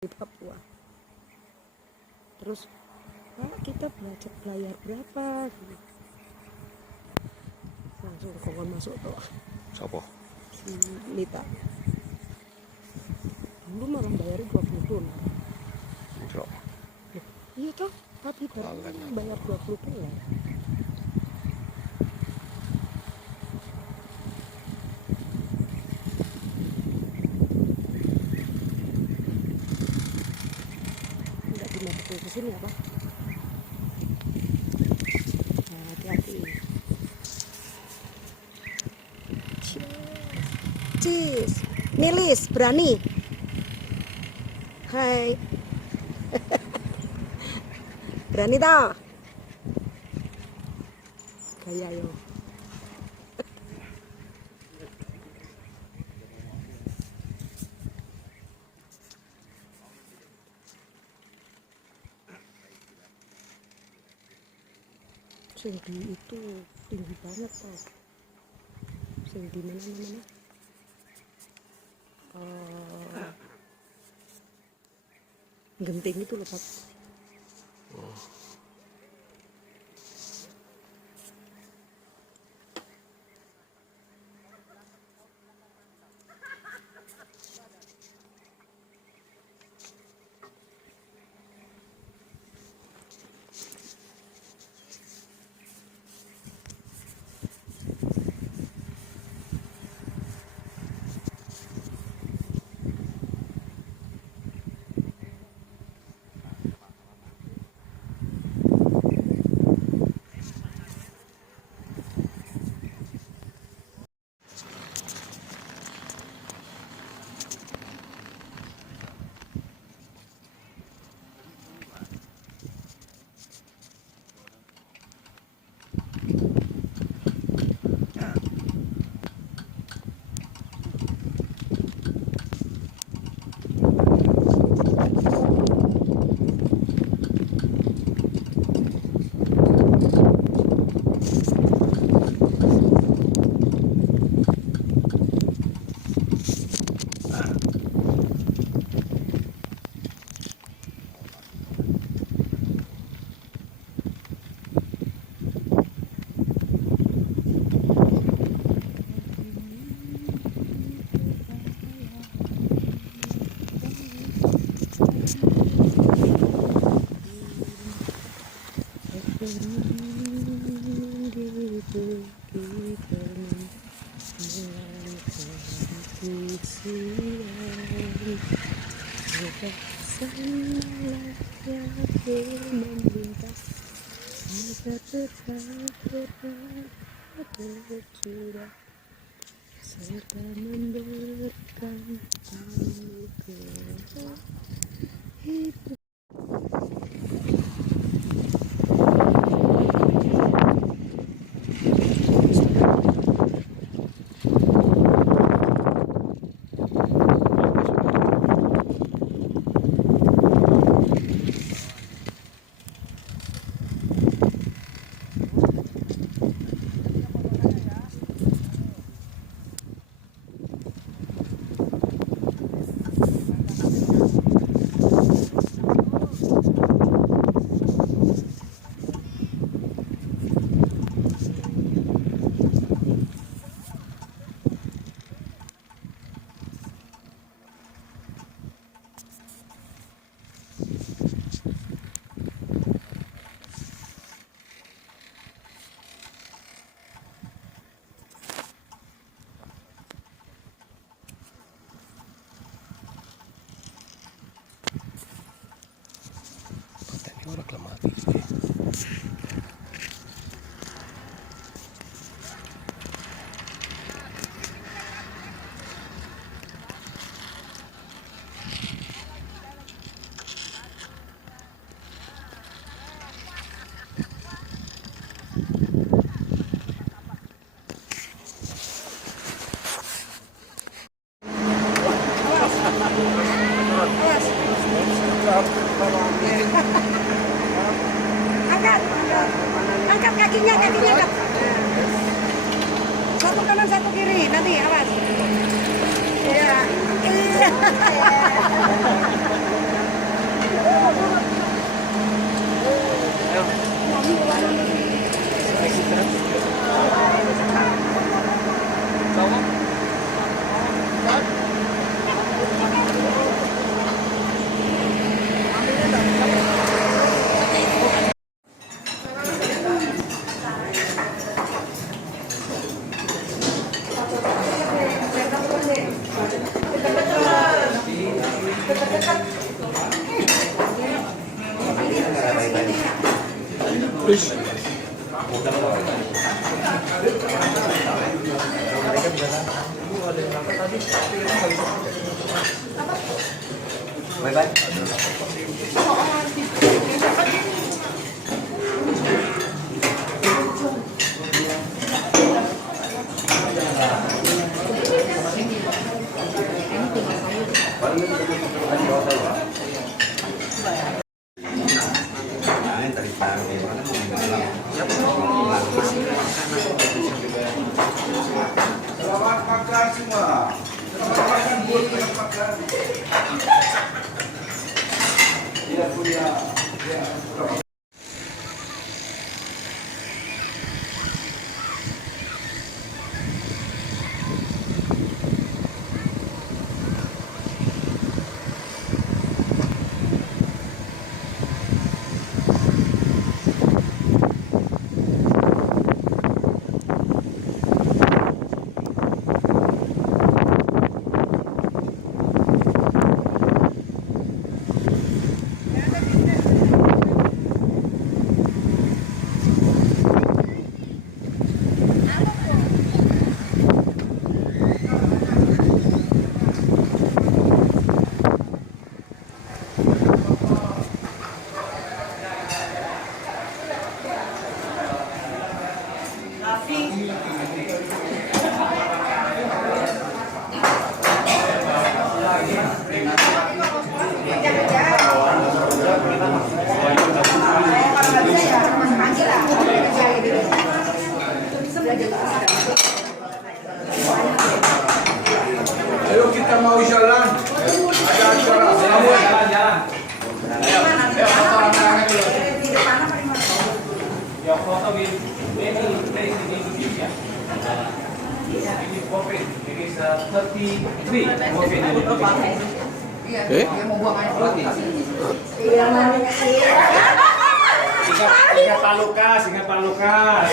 Di Papua. Terus Pak, kita bayar berapa? Langsung kongkon masuk tuh Sopo? si Lita. Dulu malah bayar 20 dolar. Jok. Iya toh, tapi baru bayar 20 dolar. Enggak dimasukin ke sini apa? Nah, hati-hati. Cheese. Nilis, berani. Hai. Berani tau? Gaya yo. Sing di itu tinggi banget tau. Sing di mana-mana. Genting itu loh, Pak. Serta memberikan hidup. Ora clematis deh. Angkat. Angkat kakinya, angkat. Satu kanan, satu kiri. Nanti awas. Iya. Selamat makan semua. Selamat makan buat makan. Dia punya. Ayo kita mau jalan. Ada acara. Jalan-jalan. Your photo will maybe place in Indonesia. It is COVID. It is 33 COVID. Eh? Ingat Pak Lukas, ingat Pak Lukas.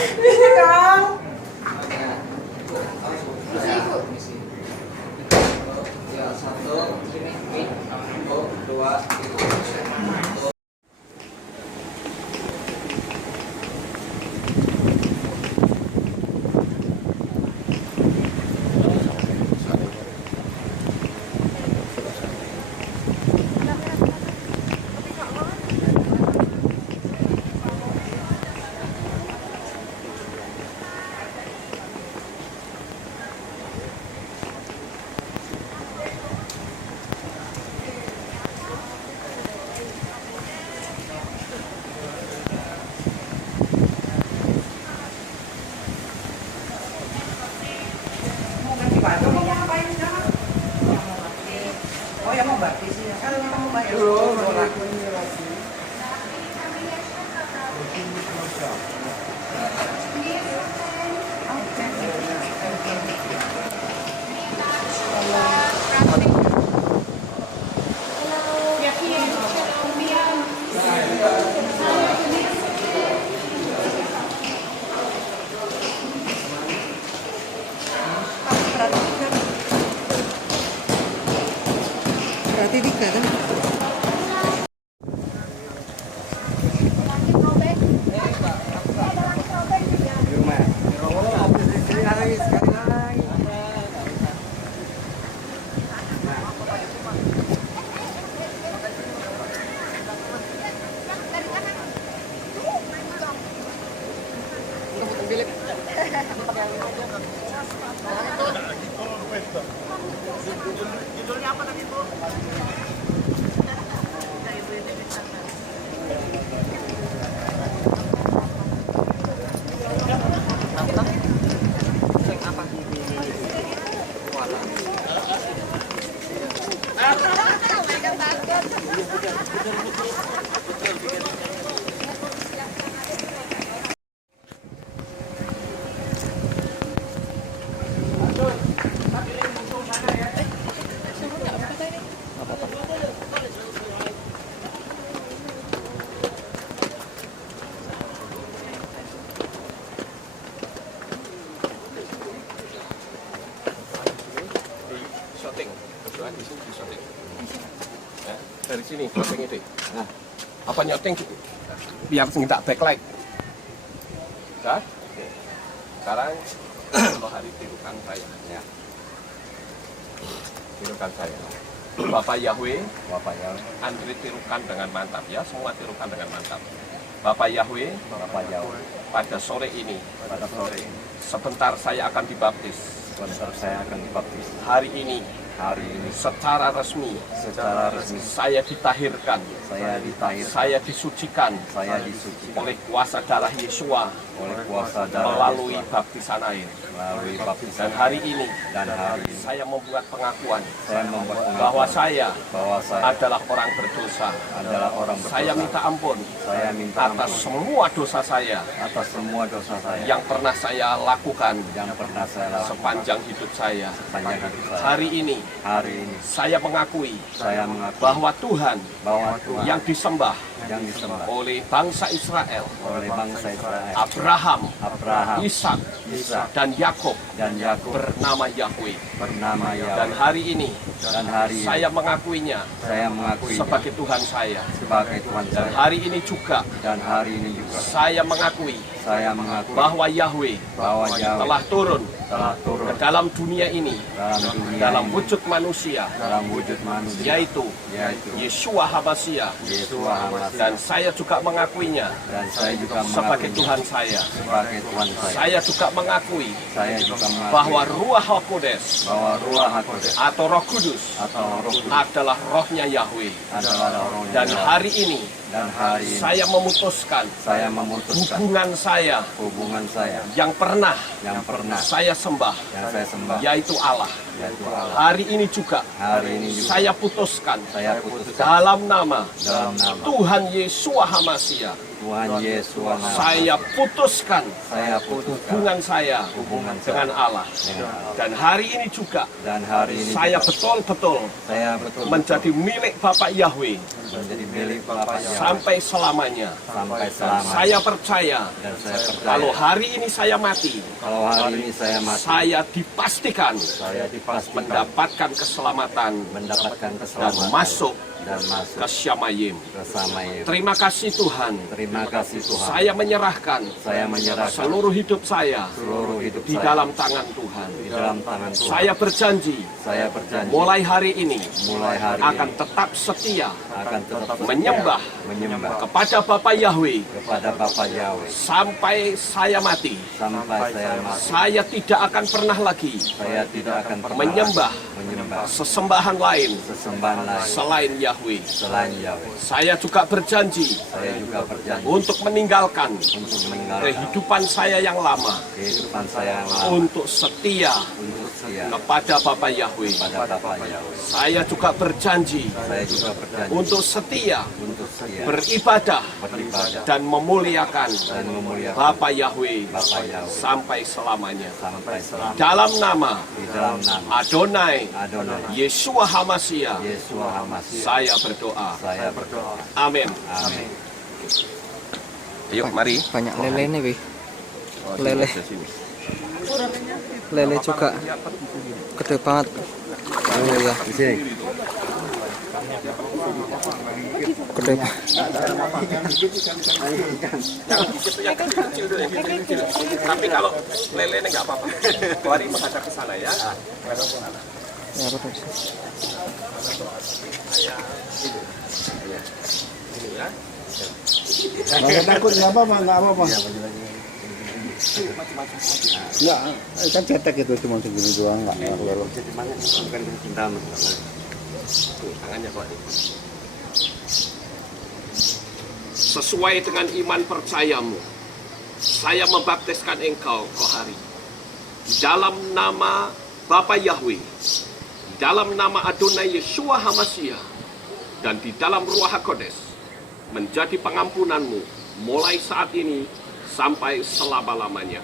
closing itu. Nah, apa nyeting biar nggak backlight. Dah? Sekarang kalau hari tirukan saya. Ya. Tirukan saya. Bapak Yahweh, Andre tirukan dengan mantap ya, semua tirukan dengan mantap. Bapak Yahweh, pada sore ini, sebentar saya akan dibaptis. Hari ini, secara resmi, saya ditahirkan, saya disucikan, oleh kuasa darah Yesua, melalui baptisan air. Dan hari ini, saya membuat pengakuan bahwa saya adalah orang berdosa. Saya minta ampun atas semua dosa saya yang pernah saya lakukan sepanjang hidup saya. Hari ini saya mengakui bahwa Tuhan yang disembah oleh bangsa Israel, Abraham, Ishak, dan Yakub bernama Yahweh. Dan hari ini saya mengakuinya sebagai Tuhan saya. Dan hari ini juga saya mengakui bahwa Yahweh telah turun ke dalam dunia ini dalam wujud manusia, yaitu Yeshua HaMashiach. Dan saya juga mengakuinya sebagai Tuhan saya. Saya juga mengakui bahwa Ruach HaKodes atau Roh Kudus adalah rohnya Yahweh. Dan hari ini saya memutuskan hubungan saya yang pernah saya sembah, yaitu Allah. Hari ini juga saya putuskan dalam nama Tuhan Yeshua HaMashiach, saya putuskan hubungan saya dengan Allah. Dan hari ini juga saya betul-betul menjadi milik Bapak Yahweh sampai selamanya. Saya percaya kalau hari ini saya mati, saya dipastikan mendapatkan keselamatan dan masuk ke Syamayim. Terima kasih Tuhan. Saya menyerahkan seluruh hidup saya di dalam tangan Tuhan. Saya berjanji mulai hari ini akan tetap setia menyembah kepada Bapa Yahweh sampai saya mati. Saya tidak akan pernah lagi menyembah sesembahan lain selain Yahweh. Saya juga berjanji untuk meninggalkan kehidupan saya yang lama untuk setia kepada Bapa Yahweh. Saya juga berjanji untuk setia beribadah dan memuliakan Bapa Yahweh sampai selamanya. Dalam nama Adonai Yeshua HaMashiach, saya berdoa. Amin. Ayo, mari. Banyak lele nih, Wi. Lele juga gede banget. Oh ya, gede banget. Tapi kalau lele ini nggak apa-apa. Mari menghadap ke sana ya. Ya, betul. Nggak takut, nggak apa-apa. Nggak, kan cetek itu cuma segini doang, nggak keluar. Tangannya kok. Sesuai dengan iman percayamu, saya membaptiskan engkau, Kohari, dalam nama Bapa Yahweh, dalam nama Adonai Yeshua HaMashiach, dan di dalam Ruach HaKodes, menjadi pengampunanmu mulai saat ini sampai selama-lamanya.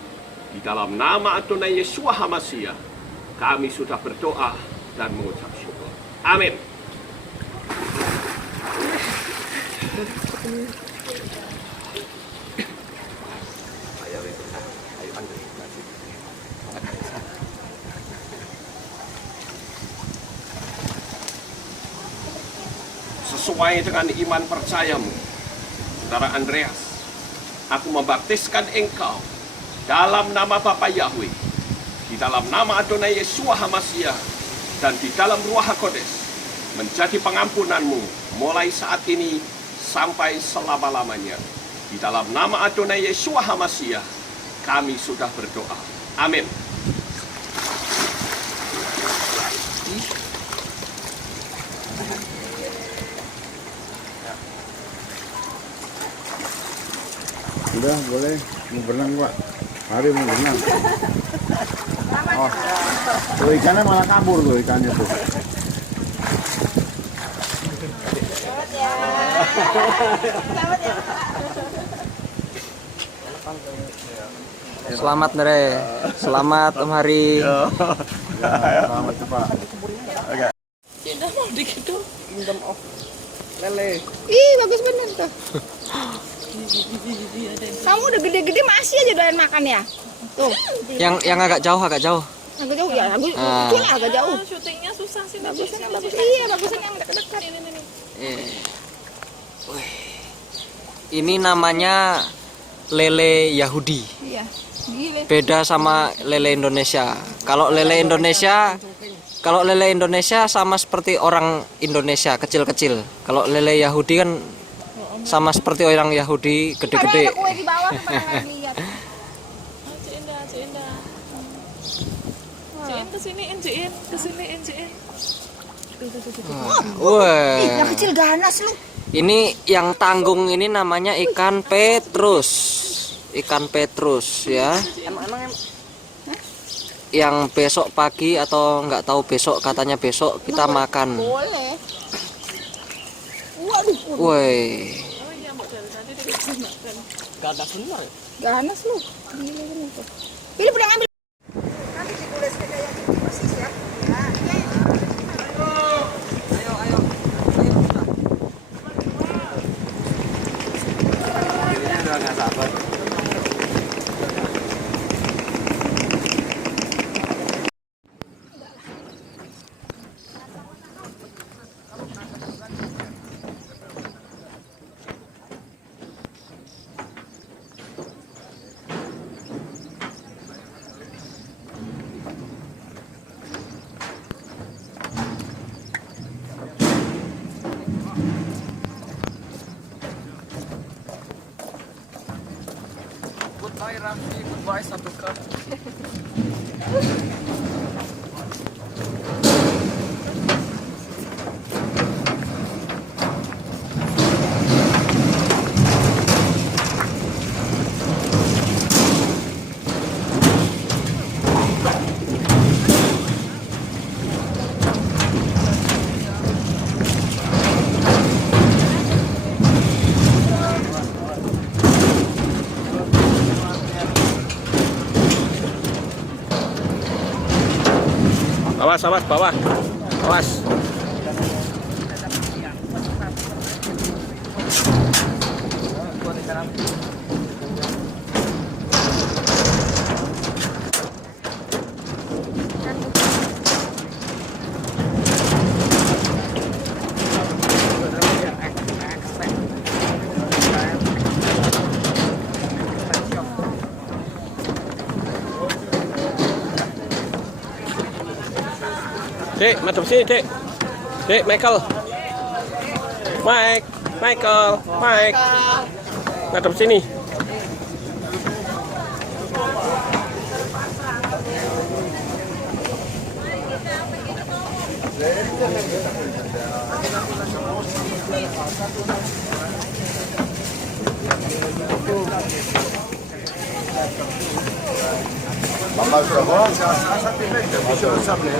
Di dalam nama Adonai Yeshua HaMashiach, kami sudah berdoa dan mengucap syukur. Amin. sesuai dengan iman percayamu. Saudara Andreas, aku membaptiskan engkau dalam nama Bapa Yahweh, di dalam nama Adonai Yeshua HaMashiach, dan di dalam Ruach HaKodes, menjadi pengampunanmu mulai saat ini sampai selama-lamanya. Di dalam nama Adonai Yeshua HaMashiach, kami sudah berdoa. Amin. Udah boleh, mau berenang Pak. Mari mau berenang. Oh, tuh ikannya malah kabur tuh ikannya tuh. Selamat Nere. Selamat Om Hari. Selamat tuh Pak. Cinta mau digitu. Kingdom of Lele. Ih, bagus bener tuh. Kamu udah gede-gede masih aja doyan makan ya? Tuh. Yang agak jauh, agak jauh. Agak jauh ya, itu lah agak jauh. Syutingnya susah sih. Bagusan yang bagus. Iya, bagusan yang dekat-dekat. Wih. Ini namanya lele Yahudi. Iya. Gile. Beda sama lele Indonesia. Kalau lele Indonesia sama seperti orang Indonesia, kecil-kecil. Kalau lele Yahudi kan sama seperti orang Yahudi, gede-gede. Ada kue di bawah pernah lihat. Cik Indah. Ciin kesiniin, Ciin. Kesiniin, Ciin. Wah. Yang kecil ganas lu. Ini yang tanggung ini namanya ikan petrus. Ikan petrus ya. Yang besok pagi atau nggak tahu besok, katanya besok kita makan. Boleh. Waduh. Woi. Ganas bener ya? Ganas lu. Gila bener tuh. Pilih pedang ambil. Nanti ditulis kayak gitu persis ya. Goodbye Raffi, goodbye Satuka. Awas, bawah. Awas. Dek, madep sini, Dek. Dek, Michael. Michael. Madep sini. Mamma Bravo, sapete, bisogna sapere.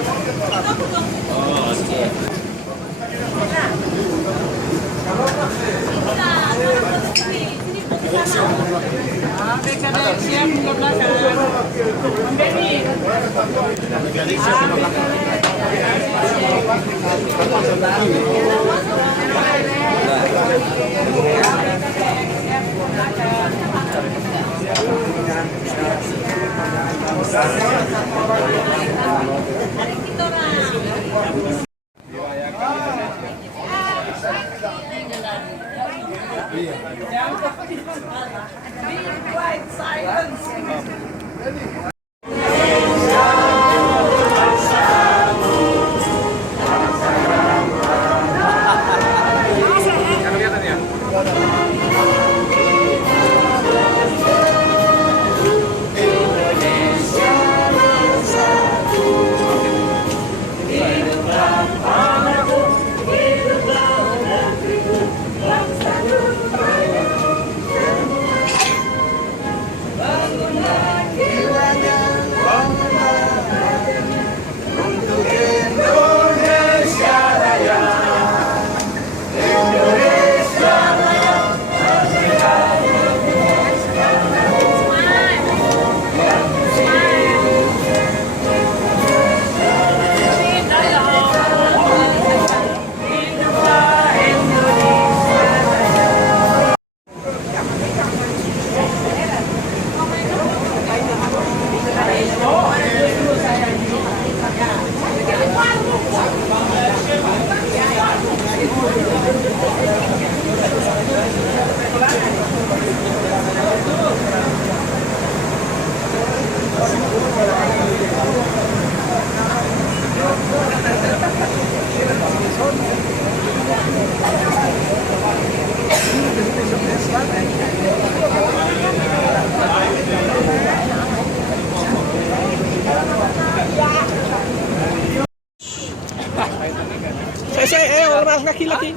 Orang laki-laki.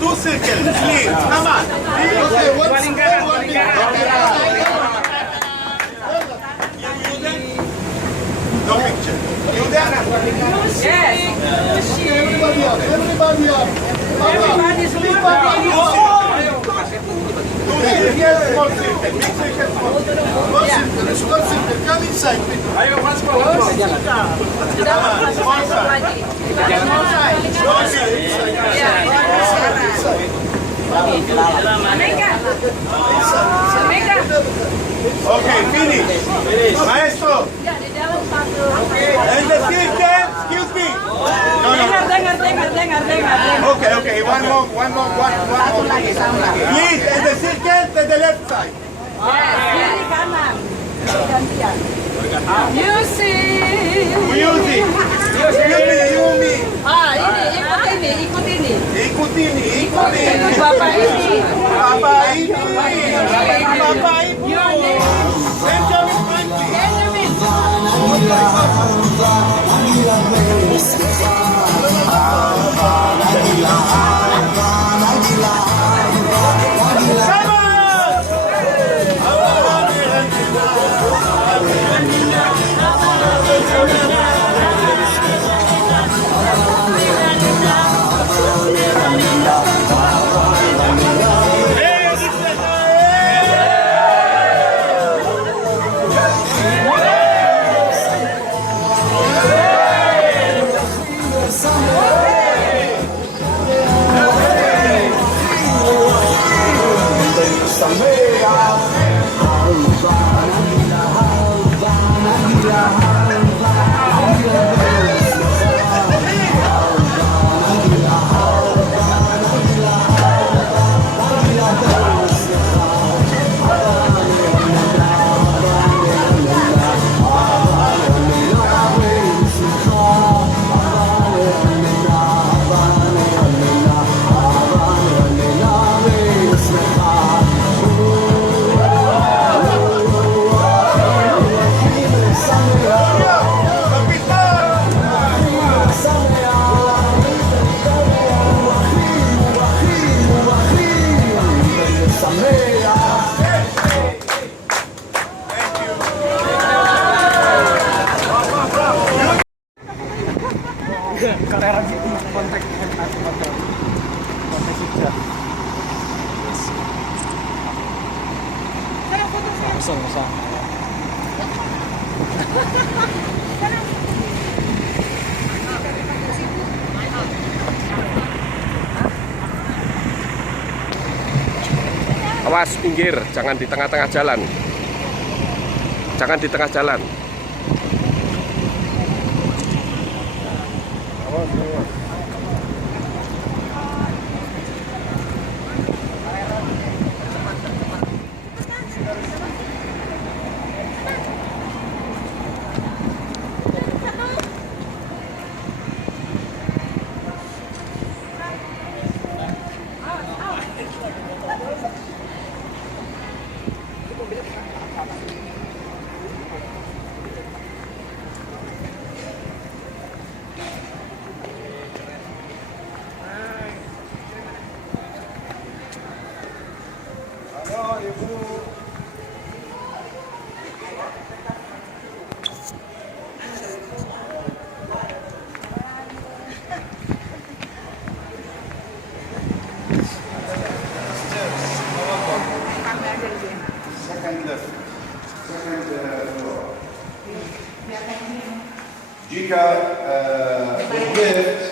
Two circles, please. Come on. No picture. You there? Yes. Everybody up. Everybody up. Everybody is Two circles, small circle. Big circle, small circle. Small circle. Come inside, people. One side. One side. Okay, finish. Maestro. And the circle, excuse me. No. Okay. One more. Please, and the circle to the left side. Music. Music. You me. Ikut ini. Bapak ini. Benjamin Nanti di kontak kontak saja. Bisa. Awas pinggir, jangan di tengah-tengah jalan. Jangan di tengah jalan. Jika berlift,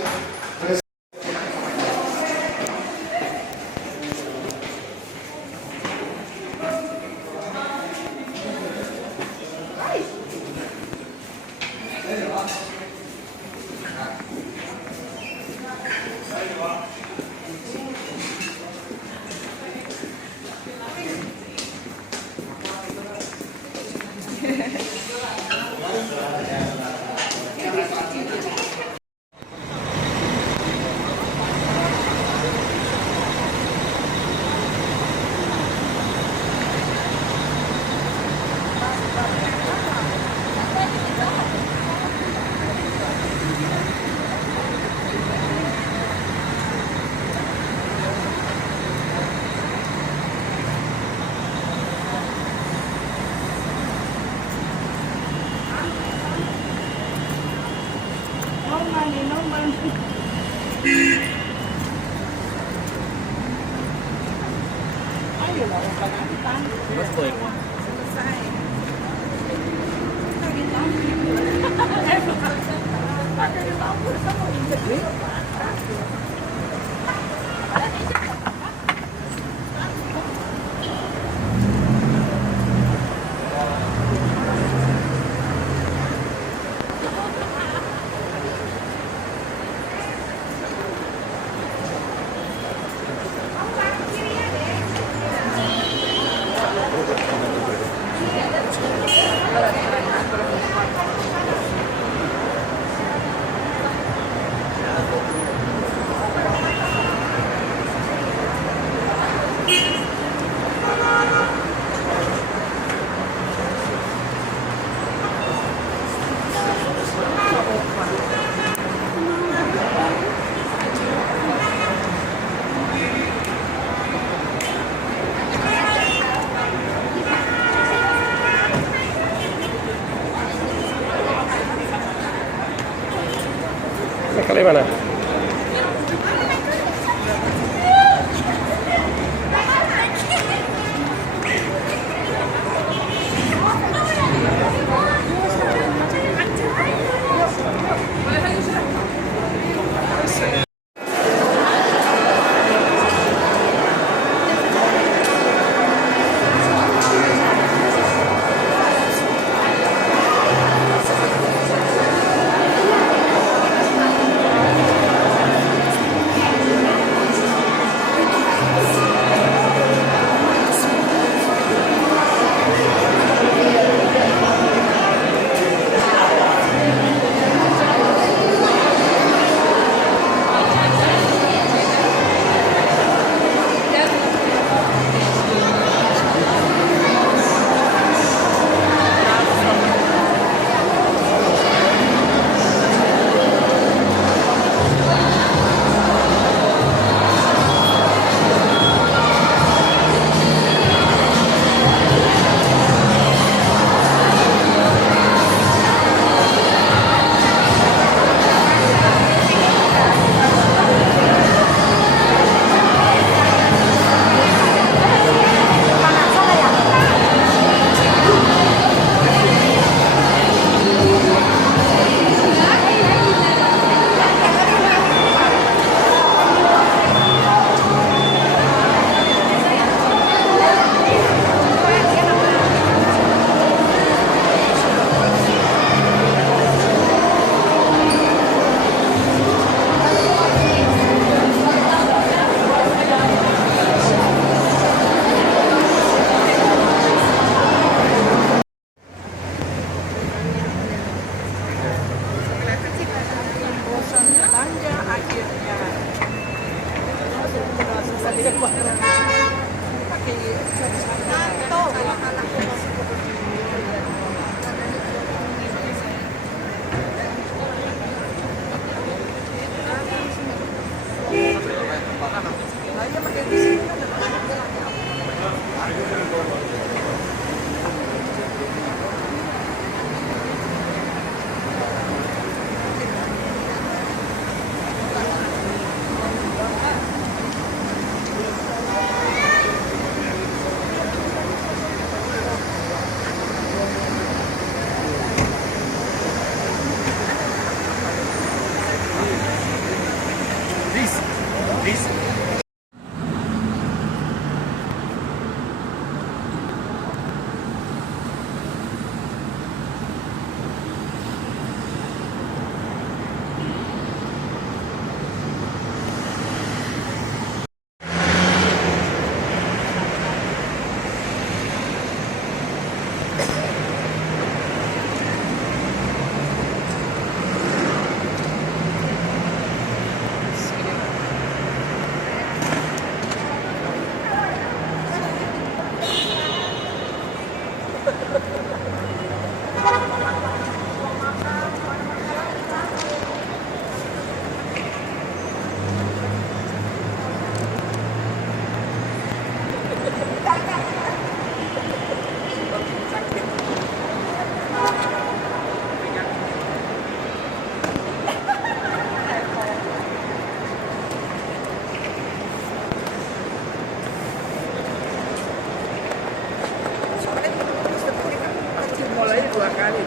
Kalian mana?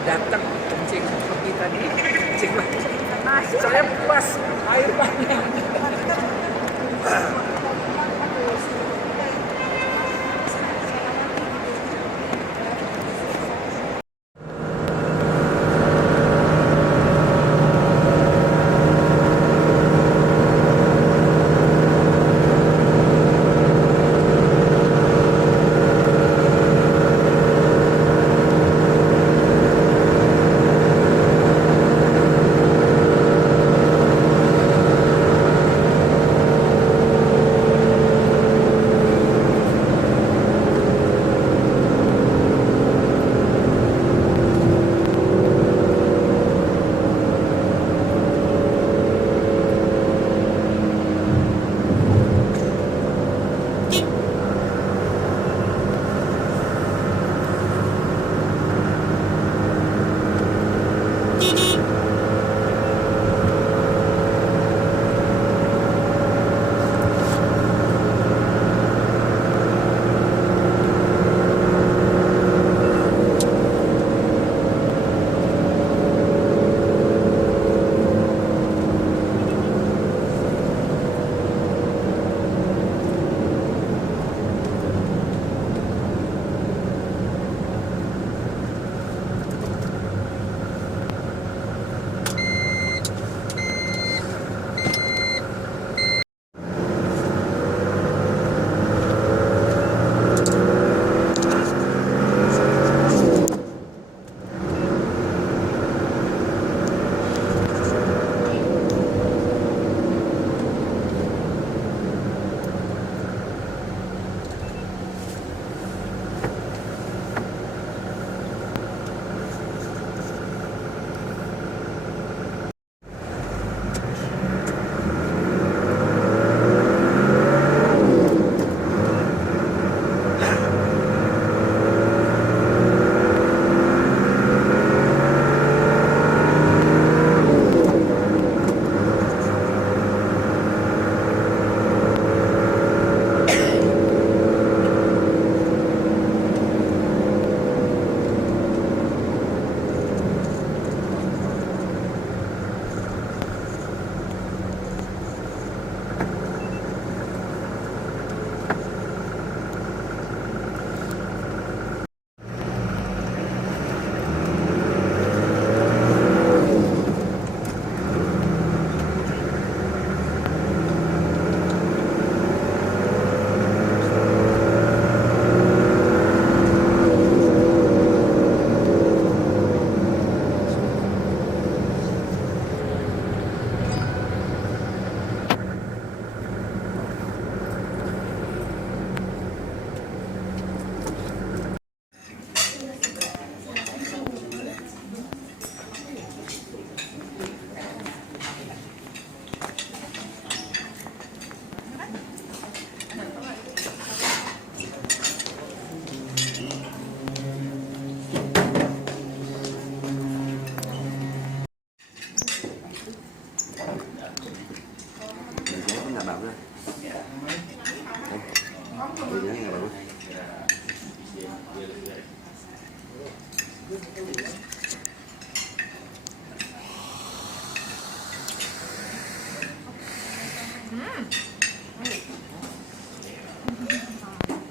datang kencing seperti tadi, kencing lagi. Saya pas air banyak.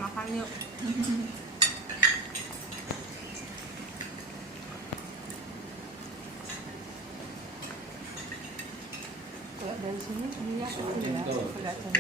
Makan yuk. Kalau dari sini dia kelihatan.